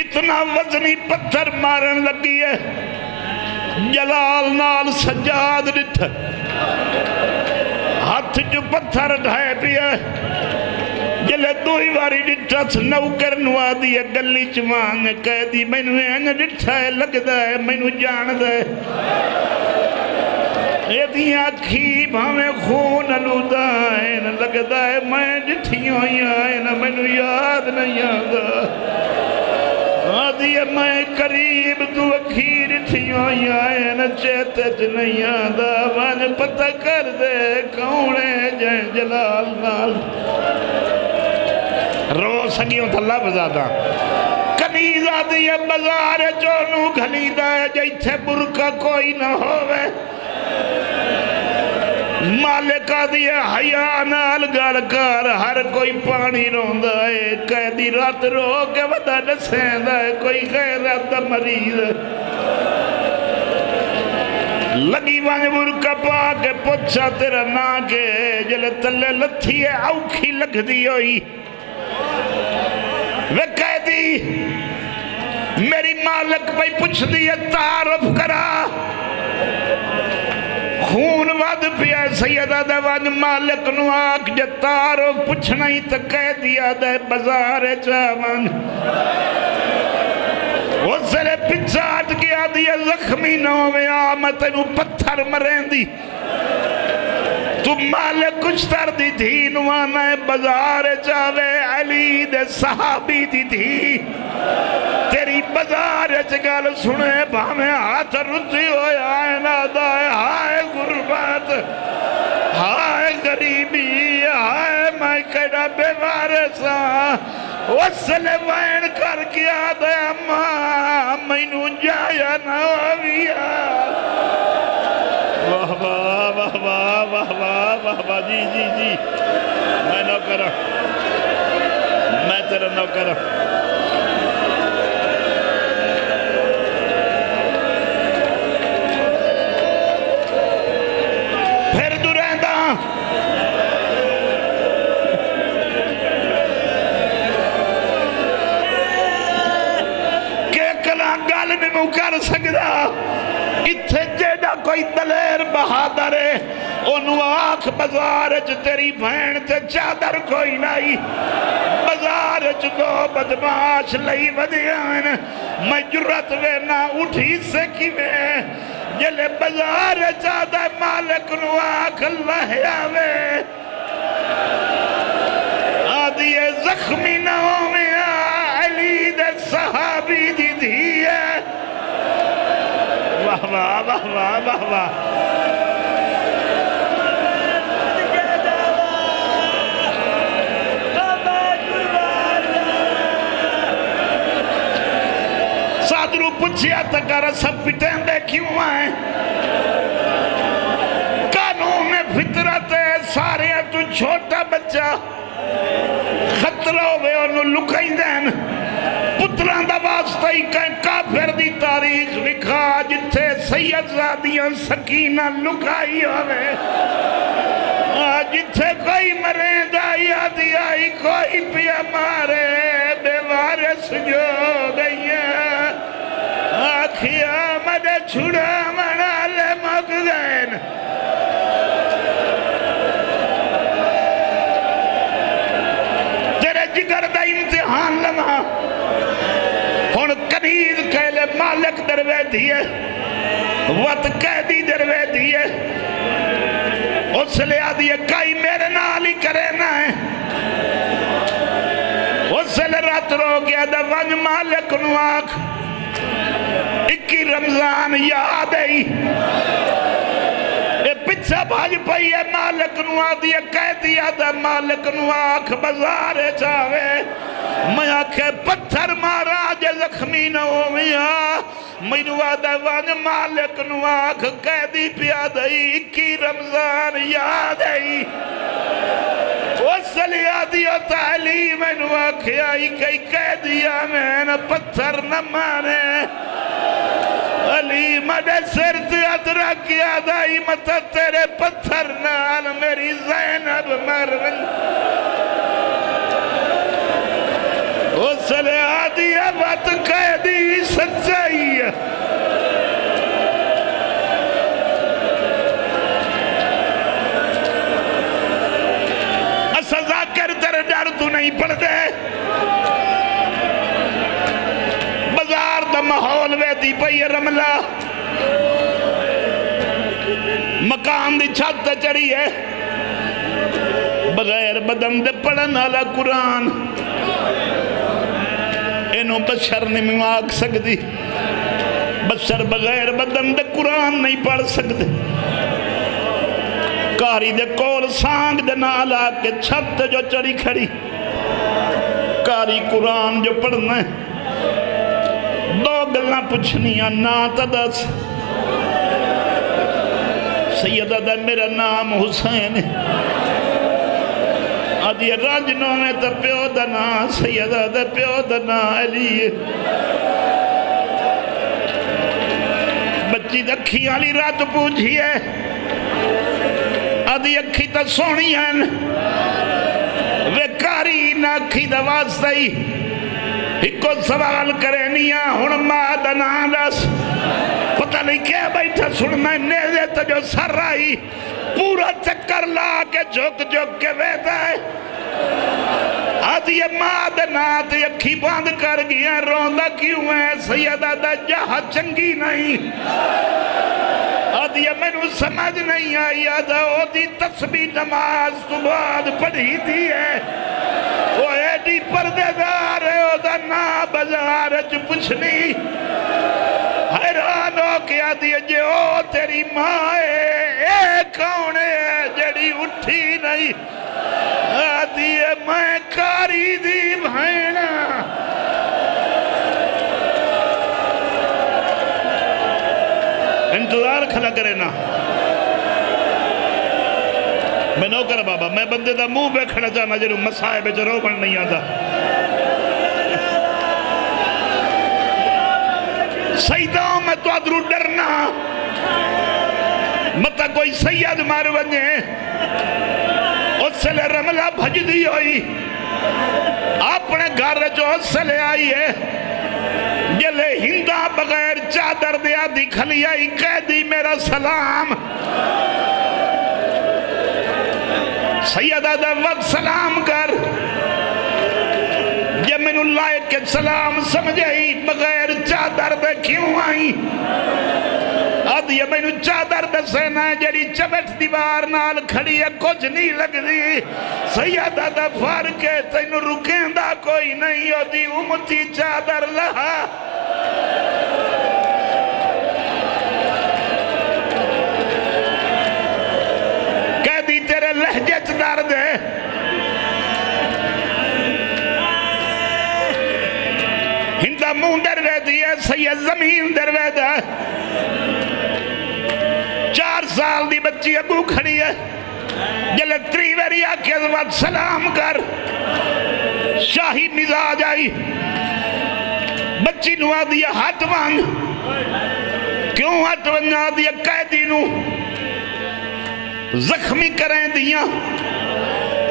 اتنا وزنی پتھر مارن لگی ہے جلال نال سجاد ڈٹھ ہاتھ جو پتھر ڈھائے پی ہے جلے دوئی واری ڈٹھس نوکر نوادی گلی چوان قیدی مینو این ڈٹھا ہے لگدا ہے مینو جان دے ایدی آکھی بھامے خون علودہ ہے لگدا ہے میں ڈٹھیوں ہی آئے مینو یاد نہیں آدھا آدھی میں قریب تو اکھی ڈٹھیوں ہی آئے چیتج نہیں آدھا وان پتہ کر دے کونے جائیں جلال نال رو سگیوں تھا لفظ آدھا کنیز آدھی ہے بزار چونو گھلی دا ہے جیتھے برکہ کوئی نہ ہوئے مالک آدھی ہے حیاء نال گالکار ہر کوئی پانی روندہ ہے قیدی رات رو کے ودا نسیندہ ہے کوئی غیرت مریض لگی وانج برکہ پا کے پوچھا تیرا نا کے جلے تلے لتھی ہے اوکھی لگ دی ہوئی وہ قیدی میری مالک بھائی پوچھ دی ہے تعارف کرا خون واد پیا سیدہ دوان مالک نو آکھ جے تعارف پوچھنا ہی تو قیدی آدھے بزار چاوان وہ سرے پچھاٹ گیا دیا زخمی نو میں آمد نو پتھر مرین دی تو مالک کچھ تر دی تھی نوانا بزار چاوے علی دے صحابی دی تھی تیری بزار چگل سنے بھامے ہاتھ رتی ہوئے آئے نادائے ہائے غربت ہائے غریبی ہائے میں کڑا بے وارسا وصلے وین کر کیا دے اماں مینو جایا نہ ہویا واہ واہ واہ واہ واہ واہ واہ واہ جی جی جی میں نوکرہ میں تیرا نوکرہ پھر دورہندہ کہ کلان گال میں مو کر سکدا اتھے جیڑا کوئی دلیر بہادر ہے انہوں آنکھ بزارج تیری بھین تے چادر کوئی نہیں بزارج دو بدماش لئی ودیان میں جرت وینا اٹھی سکی میں جلے بزارج آدھا مالک نو آنکھ اللہ آوے آدھی زخمی ناؤں میں علی دے صحابی دی دی ہے واہ واہ واہ واہ واہ واہ سادرو پچھیا تکارا سب پٹیں دے کیوں آئیں قانون فطرت ہے سارے تو چھوٹا بچہ خطرہ ہوئے انہوں لکھیں دین پتران دا واسطہ ہی کہیں کافر دی تاریخ لکھا جتھے سید زادیاں سکینہ لکھائی ہوئے جتھے کوئی مرین دائی آدھی آئی کوئی پیا مارے بے وارس جو گئی آکھیا مدے چھڑا منا لے مک گئن تیرے جگر دا امتحان لمحہ ہون کنیز کہلے مالک دروے دیئے وقت قیدی دروے دیئے اس لے آدھیے کئی میرے نالی کرے نہ ہے اس لے رات رو گیا دا ونج مالک نو آکھ 21 رمضان یاد ہے اے پچھا بھاج پئی ہے مالک نو آدھی قیدی آدھا مالک نو آکھ بزارے چاہوے میں آکھے پتھر مارا جے زخمی نہ ہو میاں مینو آدھا وان مالک نو آکھ قیدی پیا دائی 21 رمضان یاد ہے وصلی آدھی و تعلیم نو آکھے آئی کئی قیدی آمین پتھر نہ مانے علی مدے سر تیاد رکھیا دائی متا تیرے پتھر نال میری زینب مرون اس لئے آدھی بات قیدی سچائی سزا کر تیرے ڈر تو نہیں پڑھ دے دی پئی رملہ مقام دی چھت تے چڑھی ہے بغیر بدن دے پڑھن والا قرآن انہوں بشر نہیں آکھ سکتی بشر بغیر بدن دے قرآن نہیں پڑھ سکتے کاری دے کول سانگ دے نال آکے چھت جو چڑھی کھڑی کاری قرآن جو پڑھنا ہے دو گلنا پوچھنیاں نا تدس سیدہ دا میرا نام حسین ہے آدھی راجنوں میں تا پیو دنا سیدہ دا پیو دنا علی ہے بچی دکھی آلی رات پوچھی ہے آدھی اکھی تا سونی ہیں وے کاری نا اکھی دا واسطائی ایکو سوال کرے نیا ہن ماں دنا دس پتہ نہیں کیا بیٹھا سننا نیزے تا جو سر رہی پورا چکر لا کے جھک جھک کے بیٹھا ہے آدھی یہ ماں دنات اکھی باندھ کر گیا روندہ کیوں ہے سیدہ دا جہاں چنگی نہیں آدھی یہ میں نے سمجھ نہیں آئی آدھا او دی تسبیح نماز تو بعد پڑھی تھی ہے وہ ایڈی پردے دار ہے او دا نا بازار جو پچھنی حیران ہو کے آدھی ہے جو تیری ماں ہے اے کون ہے جڑی اٹھی نہیں آدھی ہے میں کاری دی بھائنا انتظار کھلا کرے نا میں نوکر بابا میں بندے دا منہ پہ کھڑا جانا جنہوں مسائب جرو بن نہیں آتا سیدوں میں تو ادرو ڈرنا مطا کوئی سید مار بنے اس سے لے رملہ بھج دی ہوئی اپنے گھر جو اس سے لے آئی ہے جلے ہندہ بغیر چادر دیا دکھلی آئی کہہ دی میرا سلام سیدہ دا وقت سلام کر یہ من اللہ کے سلام سمجھئی بغیر چادر دے کیوں آئی اد یہ میں نے چادر دسینا ہے جڑی چبٹ دیوار نال کھڑی ہے کچھ نہیں لگ دی سیدہ دا فرق ہے تینو رکیں دا کوئی نہیں ہوتی امتی چادر لہا کہہ دی تیرے لہجے درد ہے ہندہ مون در ویدی ہے سید زمین در وید ہے 4 سال دی بچی ابو کھڑی ہے جلے تریوری آکے وقت سلام کر شاہی مزاج آئی بچی نو آدیا ہاتھ وانگ کیوں ہاتھ وانگ آدیا قیدی نو زخمی کریں دیا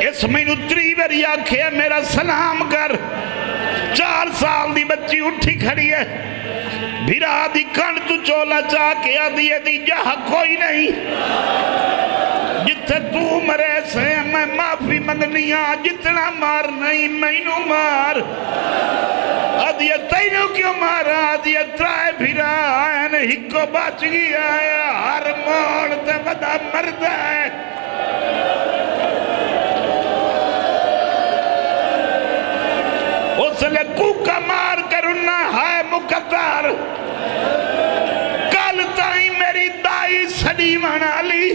اس میں نو تریوری آکے میرا سلام کر 4 سال دی بچی اٹھی کھڑی ہے بھیرا دی کانڈ تو چولا چاہ کے آدھیے دی جہاں کوئی نہیں جتے تو مرے سے میں معافی منگنیاں جتنا مار نہیں میں نو مار آدھیے تینو کیوں مارا آدھیے ترائے بھیرا آئین ہکو بچ گیا آیا ہر موڑ تے بدا مرد ہے اس لئے کوکا مار کرنا ہے مقدر کل تائیں میری دائی سڑی بنا لی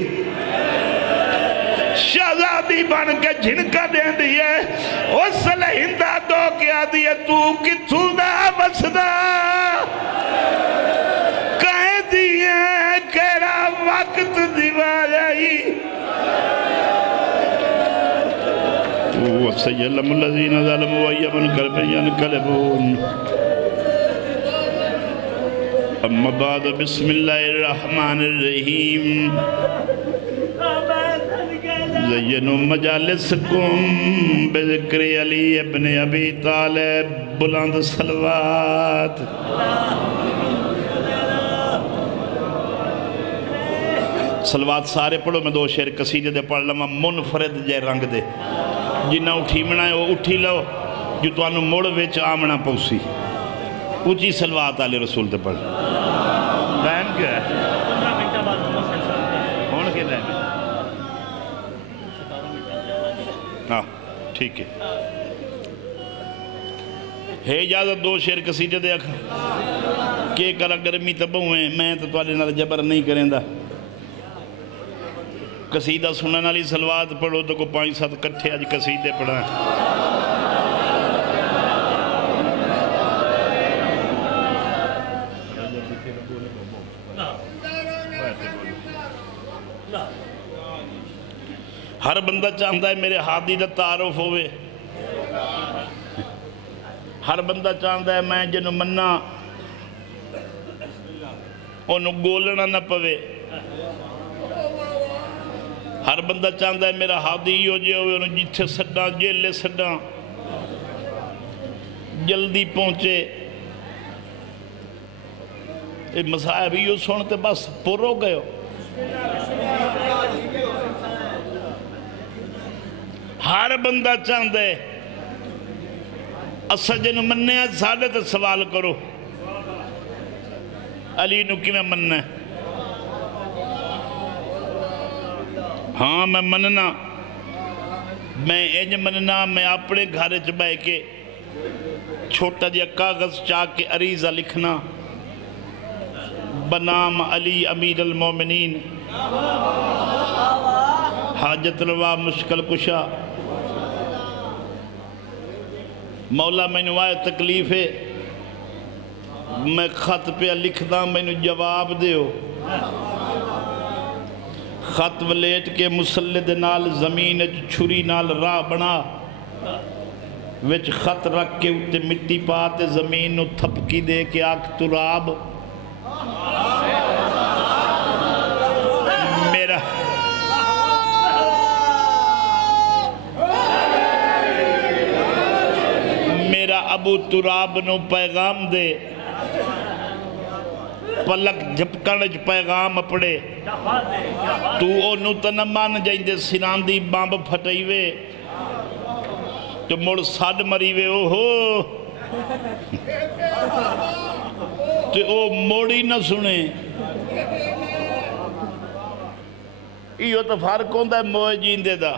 شہزادی بن کے جھنکا دیں دیئے اس لئے ہندہ دو کیا دیئے تو کتھو دا بسدا کہہ دیئے کہرا وقت دیوا جائی وَسَيَّلَمُ الَّذِينَ ظَلَمُوا وَيَّمَنْ كَلْبًا يَنْقَلِبُونَ اما بعد بسم اللہ الرحمن الرحیم زینوا مجالسکم بذکر علی ابن ابی طالب بلند صلوات صلوات سارے پڑھو میں 2 شعر قصیدے دے پڑھ لما منفرد جے رنگ دے جنہ اٹھی منائے وہ اٹھی لو جو تو انہوں موڑ ویچ آمنا پوسی اچھی صلوات علی رسول دے پڑھ کیا ہے 15 منٹ بعد ہون کے لئے ہاں ٹھیک ہے اجازت دو شیر قصیدے دے آکھا کہ کرا گرمی تبوں ہیں میں تو توالے نال جبر نہیں کریں دا قصیدہ سنن والی سلوات پڑھو تو کو 5-7 کٹھے آج قصیدے پڑھا ہر بندہ چاہتا ہے میرے ہادی دا تعارف ہوئے ہر بندہ چاہتا ہے میں جنہوں مننا انہوں گولنا نہ پوے ہر بندہ چاہتا ہے میرا ہادی ہو جائے ہوئے انہوں جتھے سڈاں جیلے سڈاں جلدی پہنچے یہ مسائب ہی سنتے بس پر ہو گئے ہو ہر بندہ چاہتا ہے اسا جنہوں مننے ہیں ساڑھے تے سوال کرو علی نو کی میں مننا ہے ہاں میں مننا میں انج مننا میں اپنے گھر چبائے کے چھوٹا جیا کاغذ چاک کے عریضہ لکھنا بنام علی امیر المومنین حاجت روا مشکل کشا مولا میں نوائے تکلیف ہے میں خط پہ لکھدا میں نو جواب دیو خط ولیٹ کے مسلد نال زمین چھری نال راہ بنا وچ خط رکھ کے اتے مٹی پاتے زمین نو تھپکی دے کے آکھ تراب میرا ابو تراب نو پیغام دے پلک جھپکانج پیغام اپڑے تو او نو تنمان جائیں دے سناندی بامب پھٹائیوے تو مڑ ساڑ مریوے او ہو تو او موڑی نہ سنے ایو تو فرق ہوندہ ہے موئے جیندے دا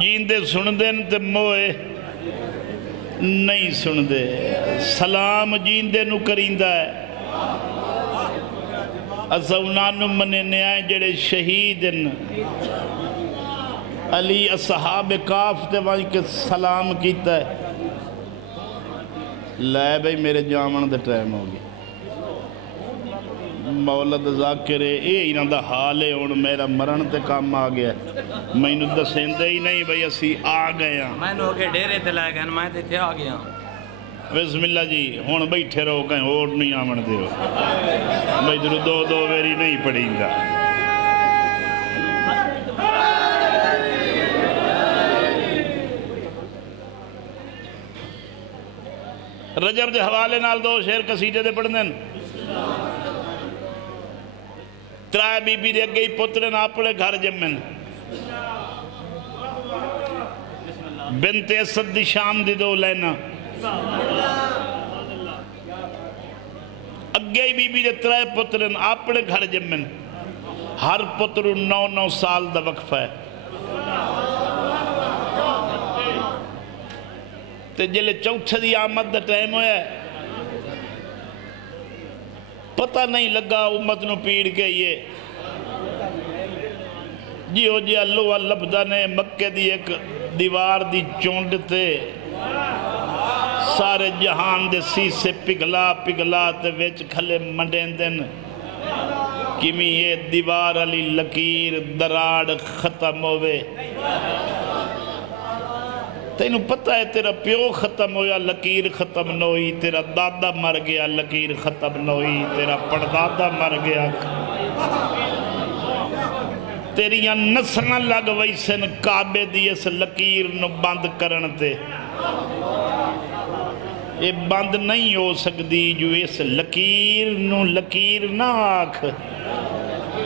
جیندے سن دیں تے موئے نہیں سن دے سلام جیندے نو کریندہ ہے ازونانو منے نیائے جڑے شہیدن علی اصحاب کاف تے وہاں کے سلام کیتا ہے لائے بھئی میرے جامن دے ٹائم ہوگی مولد ذاکرے اے انہاں دا حال ہے اور میرا مرن تے کام آگیا ہے میں نو دسیندے ہی نہیں بھئی اسی آگئے ہیں میں نو کے ڈیرے تے لائے گئے میں تے آگیا بسم اللہ جی ہون بیٹھے رہو کہیں اور نہیں آمن دے ہو میں دو دو ویری نہیں پڑھیں گا رجب دے حوالے نال دو شیر قصیدے دے پڑھنے ترائے بی بی دے گئی پترن اپنے گھر جمن بنت اسد دی شام دی دو لینا اگئی بی بی دے ترائے پترن اپنے گھر جمن ہر پتر 9 سال دا وقفہ ہے تے جلے چوتھے دی آمد دا ٹائم ہویا ہے پتہ نہیں لگا امت نو پیڑ کے یہ جی ہو جی اللہ لبدہ نے مکہ دی ایک دیوار دی چونڈتے سارے جہان دے سی سے پگلا تے ویچ کھلے منڈین دن کمی یہ دیوار علی لکیر دراڑ ختم ہوئے تینوں پتہ ہے تیرا پیو ختم ہویا لکیر ختم نہ ہوئی تیرا دادا مر گیا لکیر ختم نہ ہوئی تیرا پردادا مر گیا تیریاں نسلیں لگ ویسن کعبے دی اس لکیر نو بند کرن تے یہ بند نہیں ہو سکتی جو اس لکیر نو لکیر نہ آکھ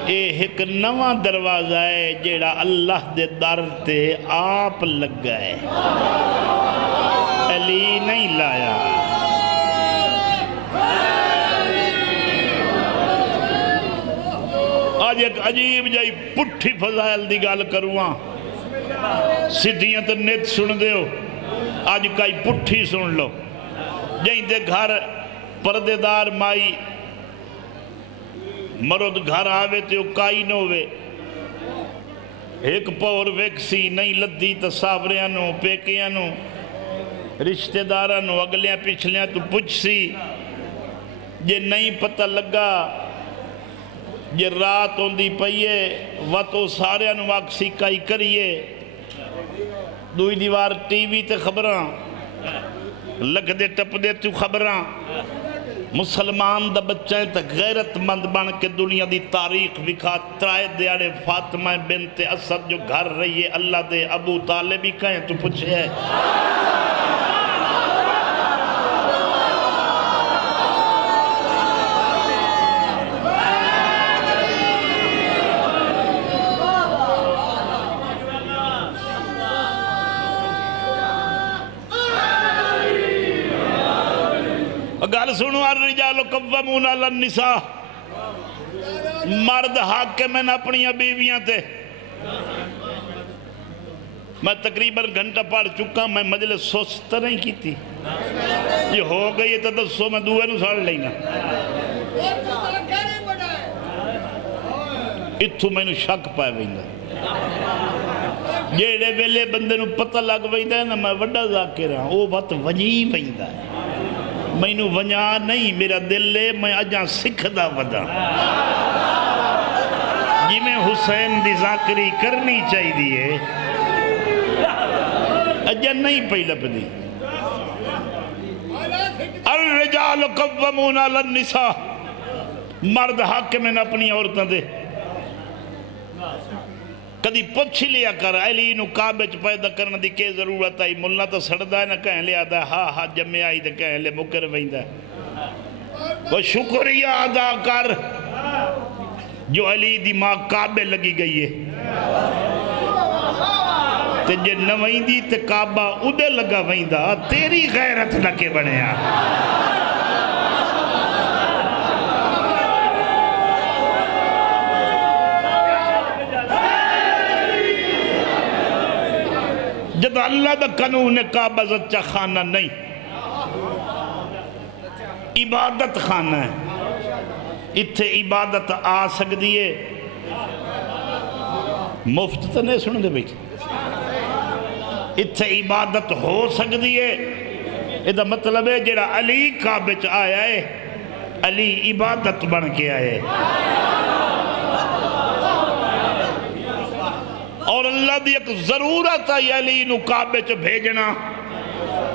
اے ایک نواں دروازہ ہے جیڑا اللہ دے در تے آپ لگ گئے علی نہیں لایا آج ایک عجیب جائی پٹھی فضائل دی گال کرواں سدھیاں تے نیت سن دیو آج کئی پٹھی سن لو جائیں دے گھر پردے دار مائی مرد گھر آوے تے کائی نہ ہوئے ایک پور ویکسی نہیں لدی تا ساوریاں پیکیاں رشتہ داراں اگلیاں پچھلیاں تو پچھ سی جے نہیں پتہ لگا جے رات ہوندی پئیے وطو ساریاں واکسی کائی کریے دوئی دیوار ٹی وی تے خبراں لگ دے ٹپ دے تو خبراں مسلمان دا بچہ تا غیرت مند بن کے دنیا دی تاریخ وکھا ترائے دیاڑے فاطمہ بنت اسد جو گھر رہی ہے اللہ دے ابو طالب ہی کہیں تو پوچھے ہے گال سنو الرجال قوامون علی النساء مرد حاکم ہیں اپنی بیویاں تے میں تقریباً گھنٹہ پڑھ چکا میں مجلس سوچتا نہیں کی تھی یہ ہو گئی ہے تو دسو میں دوئے نو ساڑھ لینا اتھو میں نو شک پائے ویندہ جیڑے ویلے بندے نو پتہ لگ ویندہ ہے نا میں وڈا ذاکر ہاں وہ بات ونی ویندہ ہے میں نو ونیا نہیں میرا دل لے میں اجاں سکھ دا ودا جی میں حسین دی ذاکری کرنی چاہی دیئے اجاں نہیں پہی لپ دی الرجال قوامون علی النساء مرد حاکم ہیں اپنی عورتوں دے کدی پوچھ لیا کر علی نو کعبے پیدا کرنا دی کے ضرورت آئی ملنا تو سڑدا ہے نہ کہیں لیا دا ہاں ہاں جمعے آئی تو کہیں لے مکر ویندہ وہ شکریہ ادا کر جو علی دی ماں کعبے لگی گئی ہے تے جے نوائیں دی تے کعبہ ادھے لگا ویندہ تیری غیرت نہ کے بنیا جب اللہ دا قانون کعبہ زچہ خانہ نہیں عبادت خانہ ہے اتھے عبادت آ سکتی ہے مفت تو نہیں سن دے بیٹھ اتھے عبادت ہو سکتی ہے یہ مطلب ہے جڑا علی کعبے چ آیا ہے علی عبادت بن کے آئے اور اللہ دی ایک ضرورت ہے علی نو کعبے چ بھیجنا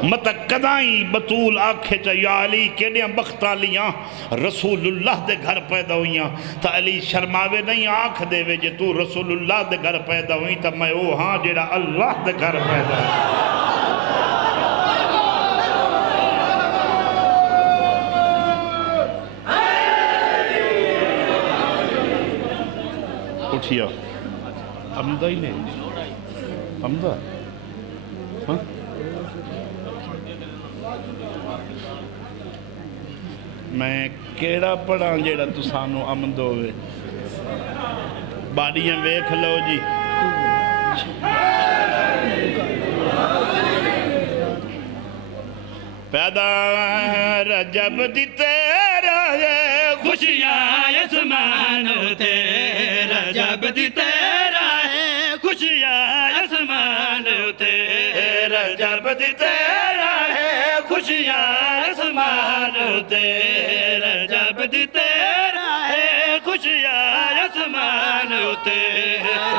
مت کدائیں بطول آنکھے چا یا علی کیڑیاں بختہ لیاں رسول اللہ دے گھر پیدا ہوئیاں تا علی شرماوے نہیں آنکھ دے وے جے تو رسول اللہ دے گھر پیدا ہوئی تا میں او ہاں جیڑا اللہ دے گھر پیدا ہوئی اٹھیا حمدہ ہی نہیں حمدہ ہاں میں کیڑا پڑھاں جیڑا تو سانو امن دووے باڑیاں ویکھ لو جی پیدا رجب دی تیرا ہے خوشیاں اسمان تے رجب دی تیرا ہے خوشیاں اسمان تے رجب دی تیرا ہے خوشیاں اسمان تے رجب دی تیرا ہے خوشیاں اسمان تے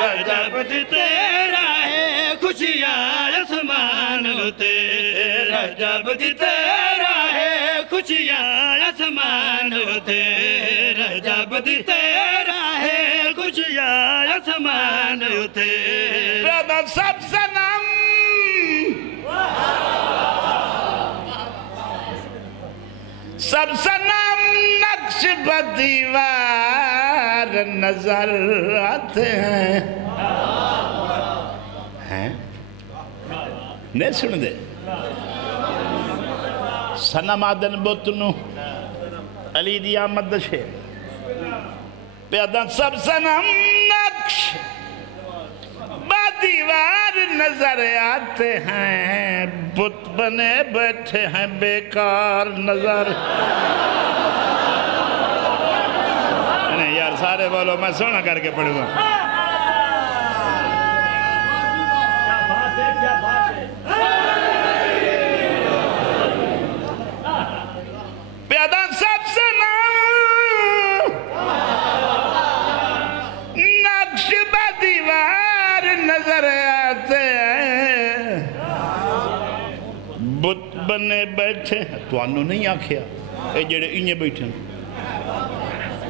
رجب دی تیرا ہے خوشیاں اسمان تے رجب دی تیرا ہے خوشیاں اسمان تے رجب دی تیرا ہے خوشیاں اسمان تے پیدا سب سنم سب سنم نقش بدیوار نظر آتے ہیں نہیں سن دے سنم آدن بوتنو علی دی آمد دشے پیادہ سب سنم نقش دیوار نظر آتے ہیں بت بنے بیٹھے ہیں بیکار نظر نہیں یار سارے بولو میں سونا کر کے پڑھوں گا پیادہ سب سے نقش دیوار نظر آتے ہیں بت بنے بیٹھے تو انہوں نہیں آکھیا اے جڑے انہیں بیٹھے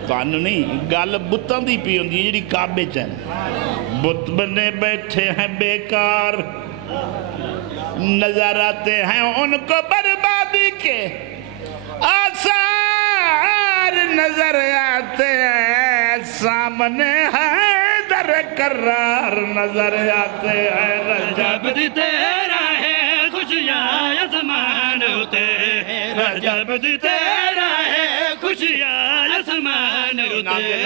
تو انہوں نہیں گال بتان دی پی ہوندی جڑی کعبے چین بت بنے بیٹھے ہیں بیکار نظر آتے ہیں ان کو بربادی کے آثار نظر آتے ہیں سامنے ہے در قرار نظر آتے ہیں رجب دی تیرا ہے خوشیاں اسمان اتے رجب دی تیرا ہے خوشیاں اسمان اتے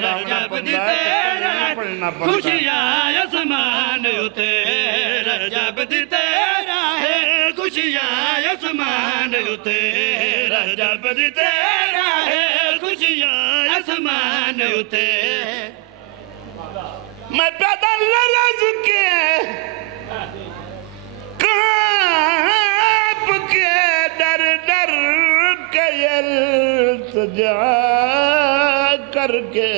رجب دی تیرا ہے خوشیاں اسمان اتے رجب دی تیرا ہے خوشیاں اسمان اتے رجب دی تیرا ہے خوشیاں اسمان اتے میں پیدا لرز کے کانپ کے ڈر ڈر کے التجا کر کے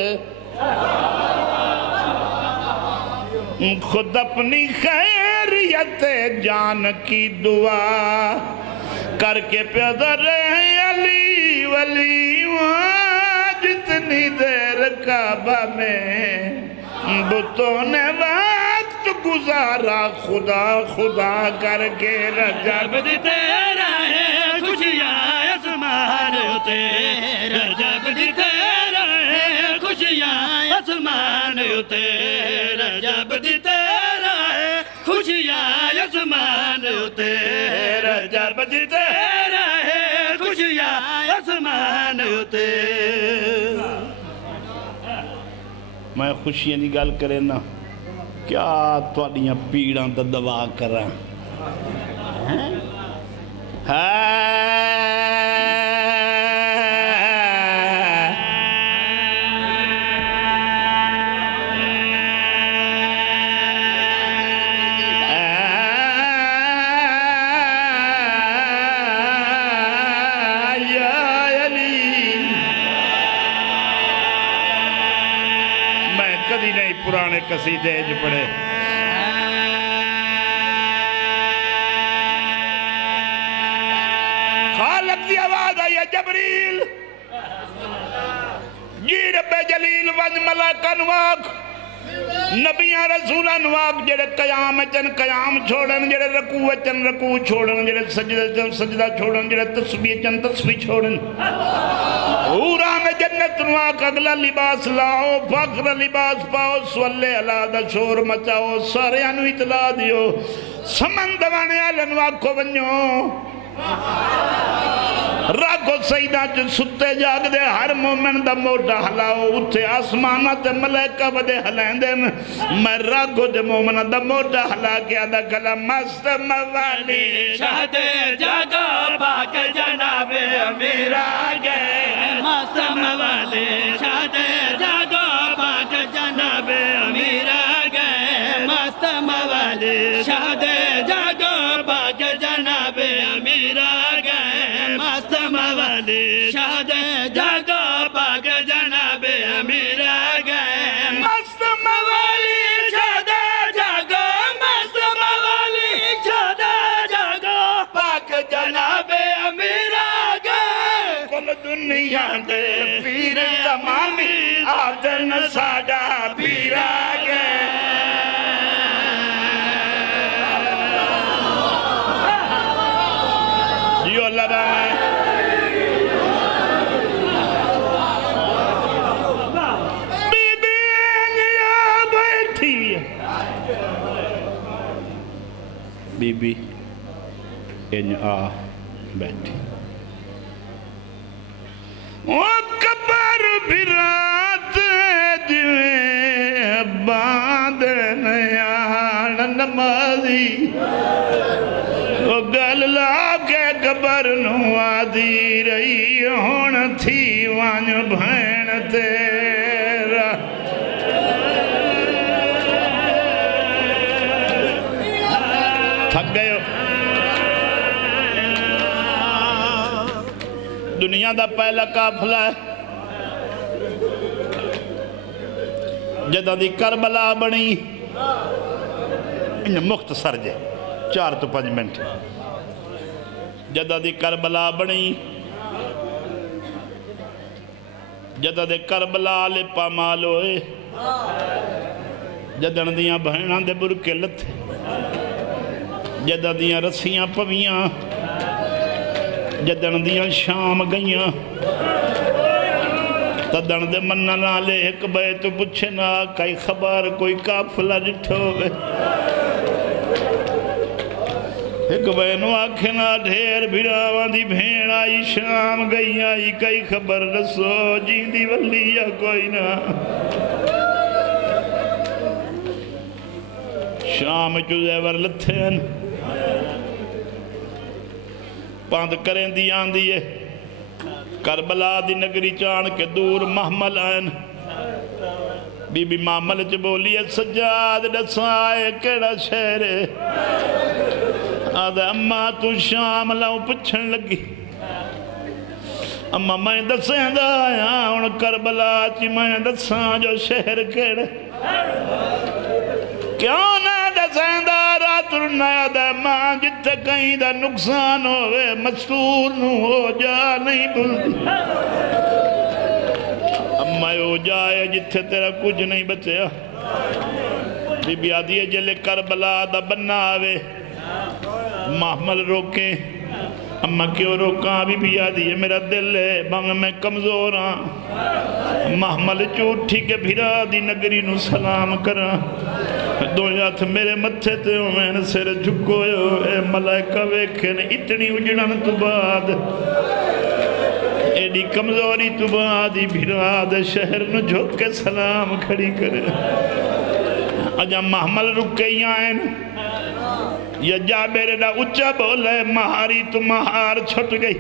خود اپنی خیریت جان کی دعا کر کے پیدا رہے علی ولی جتنی دیر کعبہ میں بتوں نے وقت گزارا خدا خدا کر کے رجب دی تیرا ہے خوشیاں اسمان اتے رجب دی تیرا ہے خوشیاں اسمان اتے رجب دی تیرا ہے خوشیاں اسمان اتے رجب دی تیرا ہے خوشیاں اسمان اتے میں خوشیاں دی گل کرے نا کیا تواڈیاں پیڑاں دا دوا کراں کدی نہیں پرانے قصیدے جو پڑھے خالق دی آواز آئی جبریل جی رب جلیل ونج ملکن واق نبیاں رسولان واق جڑے قیام چن قیام چھوڑن جڑے رکوع چن رکوع چھوڑن جڑے سجدہ چن سجدہ چھوڑن جڑے تسبیح چن تسبیح چھوڑن حوران جنت نواق اگلا لباس لاؤ فخر لباس پاؤ سولے علادہ شور مچاؤ سارے انو اطلاع دیو سمندوانے آلن واق کو بنیو راگو سیدہ جو ستے جاگ دے ہر مومن دا موٹا ہلاؤ اتھے آسمانات ملائکہ بدے ہلائیں دے میں راگو دے مومن دا موٹا ہلا کیا دا کلا مست موالی شہد جاگا پاک جناب امیر آگئے مست موالی شہد جاگا پاک جناب امیر آگئے مست موالی شہد جاگا پاک جناب امیر آگئے مست موالی شہد جاگا پاک جناب امیر آگئے مست موالی شہد جاگا مست موالی شہد جاگا پاک جناب امیر آگئے کل دنیا دے پیر تمامی آدن ساڑا پیر آگئے جیو اللہ میں بی بی ان آ بیٹھی وہ کبر بھی رات وان بھین تیرا تھک گئے ہو دنیا دا پہلا قافلہ ہے جدہ دی کربلا بنی انہیں مختصر جے 4 تو 5 منٹ جدہ دی کربلا بنی جدہ دے کربلا لے پامال ہوئے جدہ دیاں بہناں دے برکے لتھے جدہ دیاں رسیاں پویاں جدن دیاں شام گئیاں تدن دے منہ نالے ایک بے تو پچھنا کئی خبر کوئی کافلہ جٹھو گئے ایک بے نو آکھنا ڈھیر بھیراوان دی بھین آئی شام گئی آئی کئی خبر رسو جین دی ولی یا کوئی نہ شام چوزے ور لتھین پاند کریں دی آن دیئے کربلا دی نگری چان کے دور محمل آئین بی بی محمل چ بولی سجاد ڈسائے کیڑا شہر آدھے اممہ تو شام لاؤ پچھن لگی اممہ میں دسیں دا آیا ان کربلا چی میں دساں جو شہر کیڑے کیوں نہ دسیں دا رات رنایا دے ماں جتے کہیں دا نقصان ہوئے مستور نو ہو جا نہیں بلدی اممہ ہو جائے جتے تیرا کچھ نہیں بچیا بی بی آدھیے جلے کربلا دا بننا آوے محمل روکیں اممہ کیوں روکاں بی بی آدھیے میرا دل ہے بانگ میں کمزور ہاں محمل چوٹھی کے بھیرا دی نگری نو سلام کراں دو ہاتھ میرے متھے تے ہوں میں نے سر جھکوئے اے ملائکہ ویکھن اتنی اجڑن تو بعد ایڈی کمزوری تو بعد ہی بھیراد شہر نو جھوک کے سلام کھڑی کرے اجا محمل رکے آئین یا جابر دا اچھا بولے مہاری تو مہار چھٹ گئی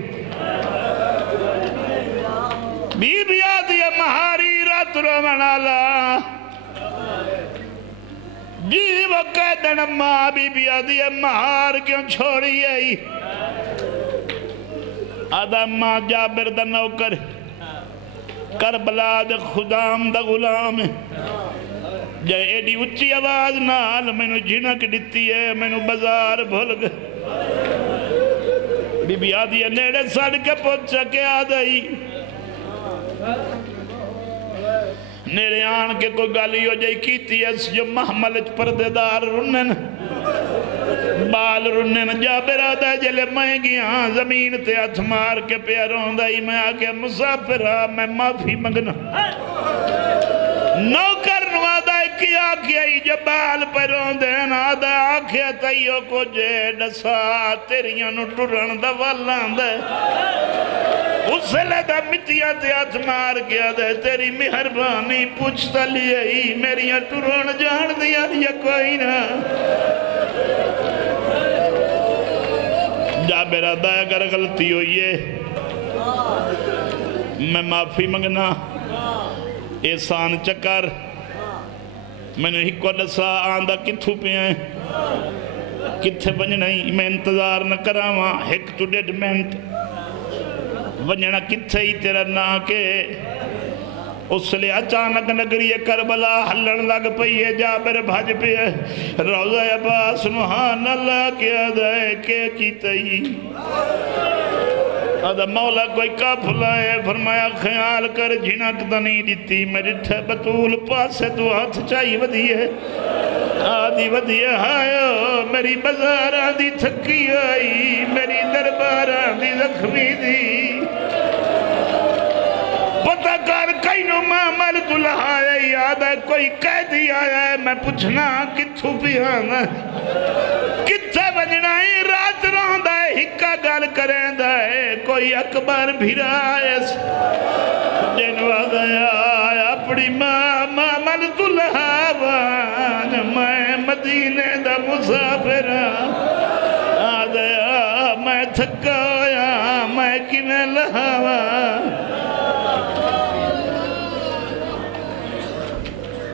بی بی آدھی مہاری رات رو منالا جی وہ قیدن ماں بی بی آدھی مہار کیوں چھوڑی آئی آدھا ماں جابر دا نوکر کربلا دا خدام دا غلام جائے ایڈی اچھی آواز نال میں نو جھنک دیتی ہے میں نو بازار بھول گئے بی بی آدھی نیڑے سڑ کے پوچھا کے آدھائی نیرے آن کے کوئی گالی ہو جائی کیتی ہے جو محمل پردے دار رنن بال رنن جابر آدھا جلے میں گیا زمین تے ہاتھ مار کے پیروں دائی میں آگے مسافرہ میں معافی مگنا نوکر نو آدھا کیا کیائی جبال پیروں دین آدھا آکھیا تائیو کو جے ڈسا تیریاں نو ٹرن دا والان دے اس سے لیدہ مٹیاں تے ہاتھ مار گیا دے تیری مہربانی پوچھتا لیئی میری ٹرون جان دیا یا کوئی نہ جابر آدھا اگر غلطی ہوئی ہے میں معافی مگنا احسان چکر میں نے ہی کو ڈسا آندہ کتھو پہ آئیں کتھے بنجنائی میں انتظار نہ کراواں ایک تو 1.5 منٹ بنجنا کتھے ہی تیرا نا کے اس لئے اچانک نگری کربلا ہلن لگ پئی ہے جابر بھاج پہ ہے روضہ عباس نوحان اللہ کیا دائے کہ کیتائی آدھا مولا کوئی کافلہ ہے فرمایا خیال کر جھنک دنی دیتی میری ٹھے بطول پاسے تو ہاتھ چاہی ودی ہے آدھی ودی ہے آئیو میری بزار آدھی تھکی آئی میری دربار آدھی زخمی دی پتہ کر کئی نو معامل دلہ آیا یاد ہے کوئی قیدی آیا ہے میں پوچھنا کتھو بھی آنا کتھے بجنائی رات روندہ ہے ہکا گال کریں دائے کوئی اکبر بھیرا آئے جنواد آیا اپنی معامل دلہ آوان میں مدینے دا مسافر آدھیا میں تھکا آیا میں کی میں لہاوان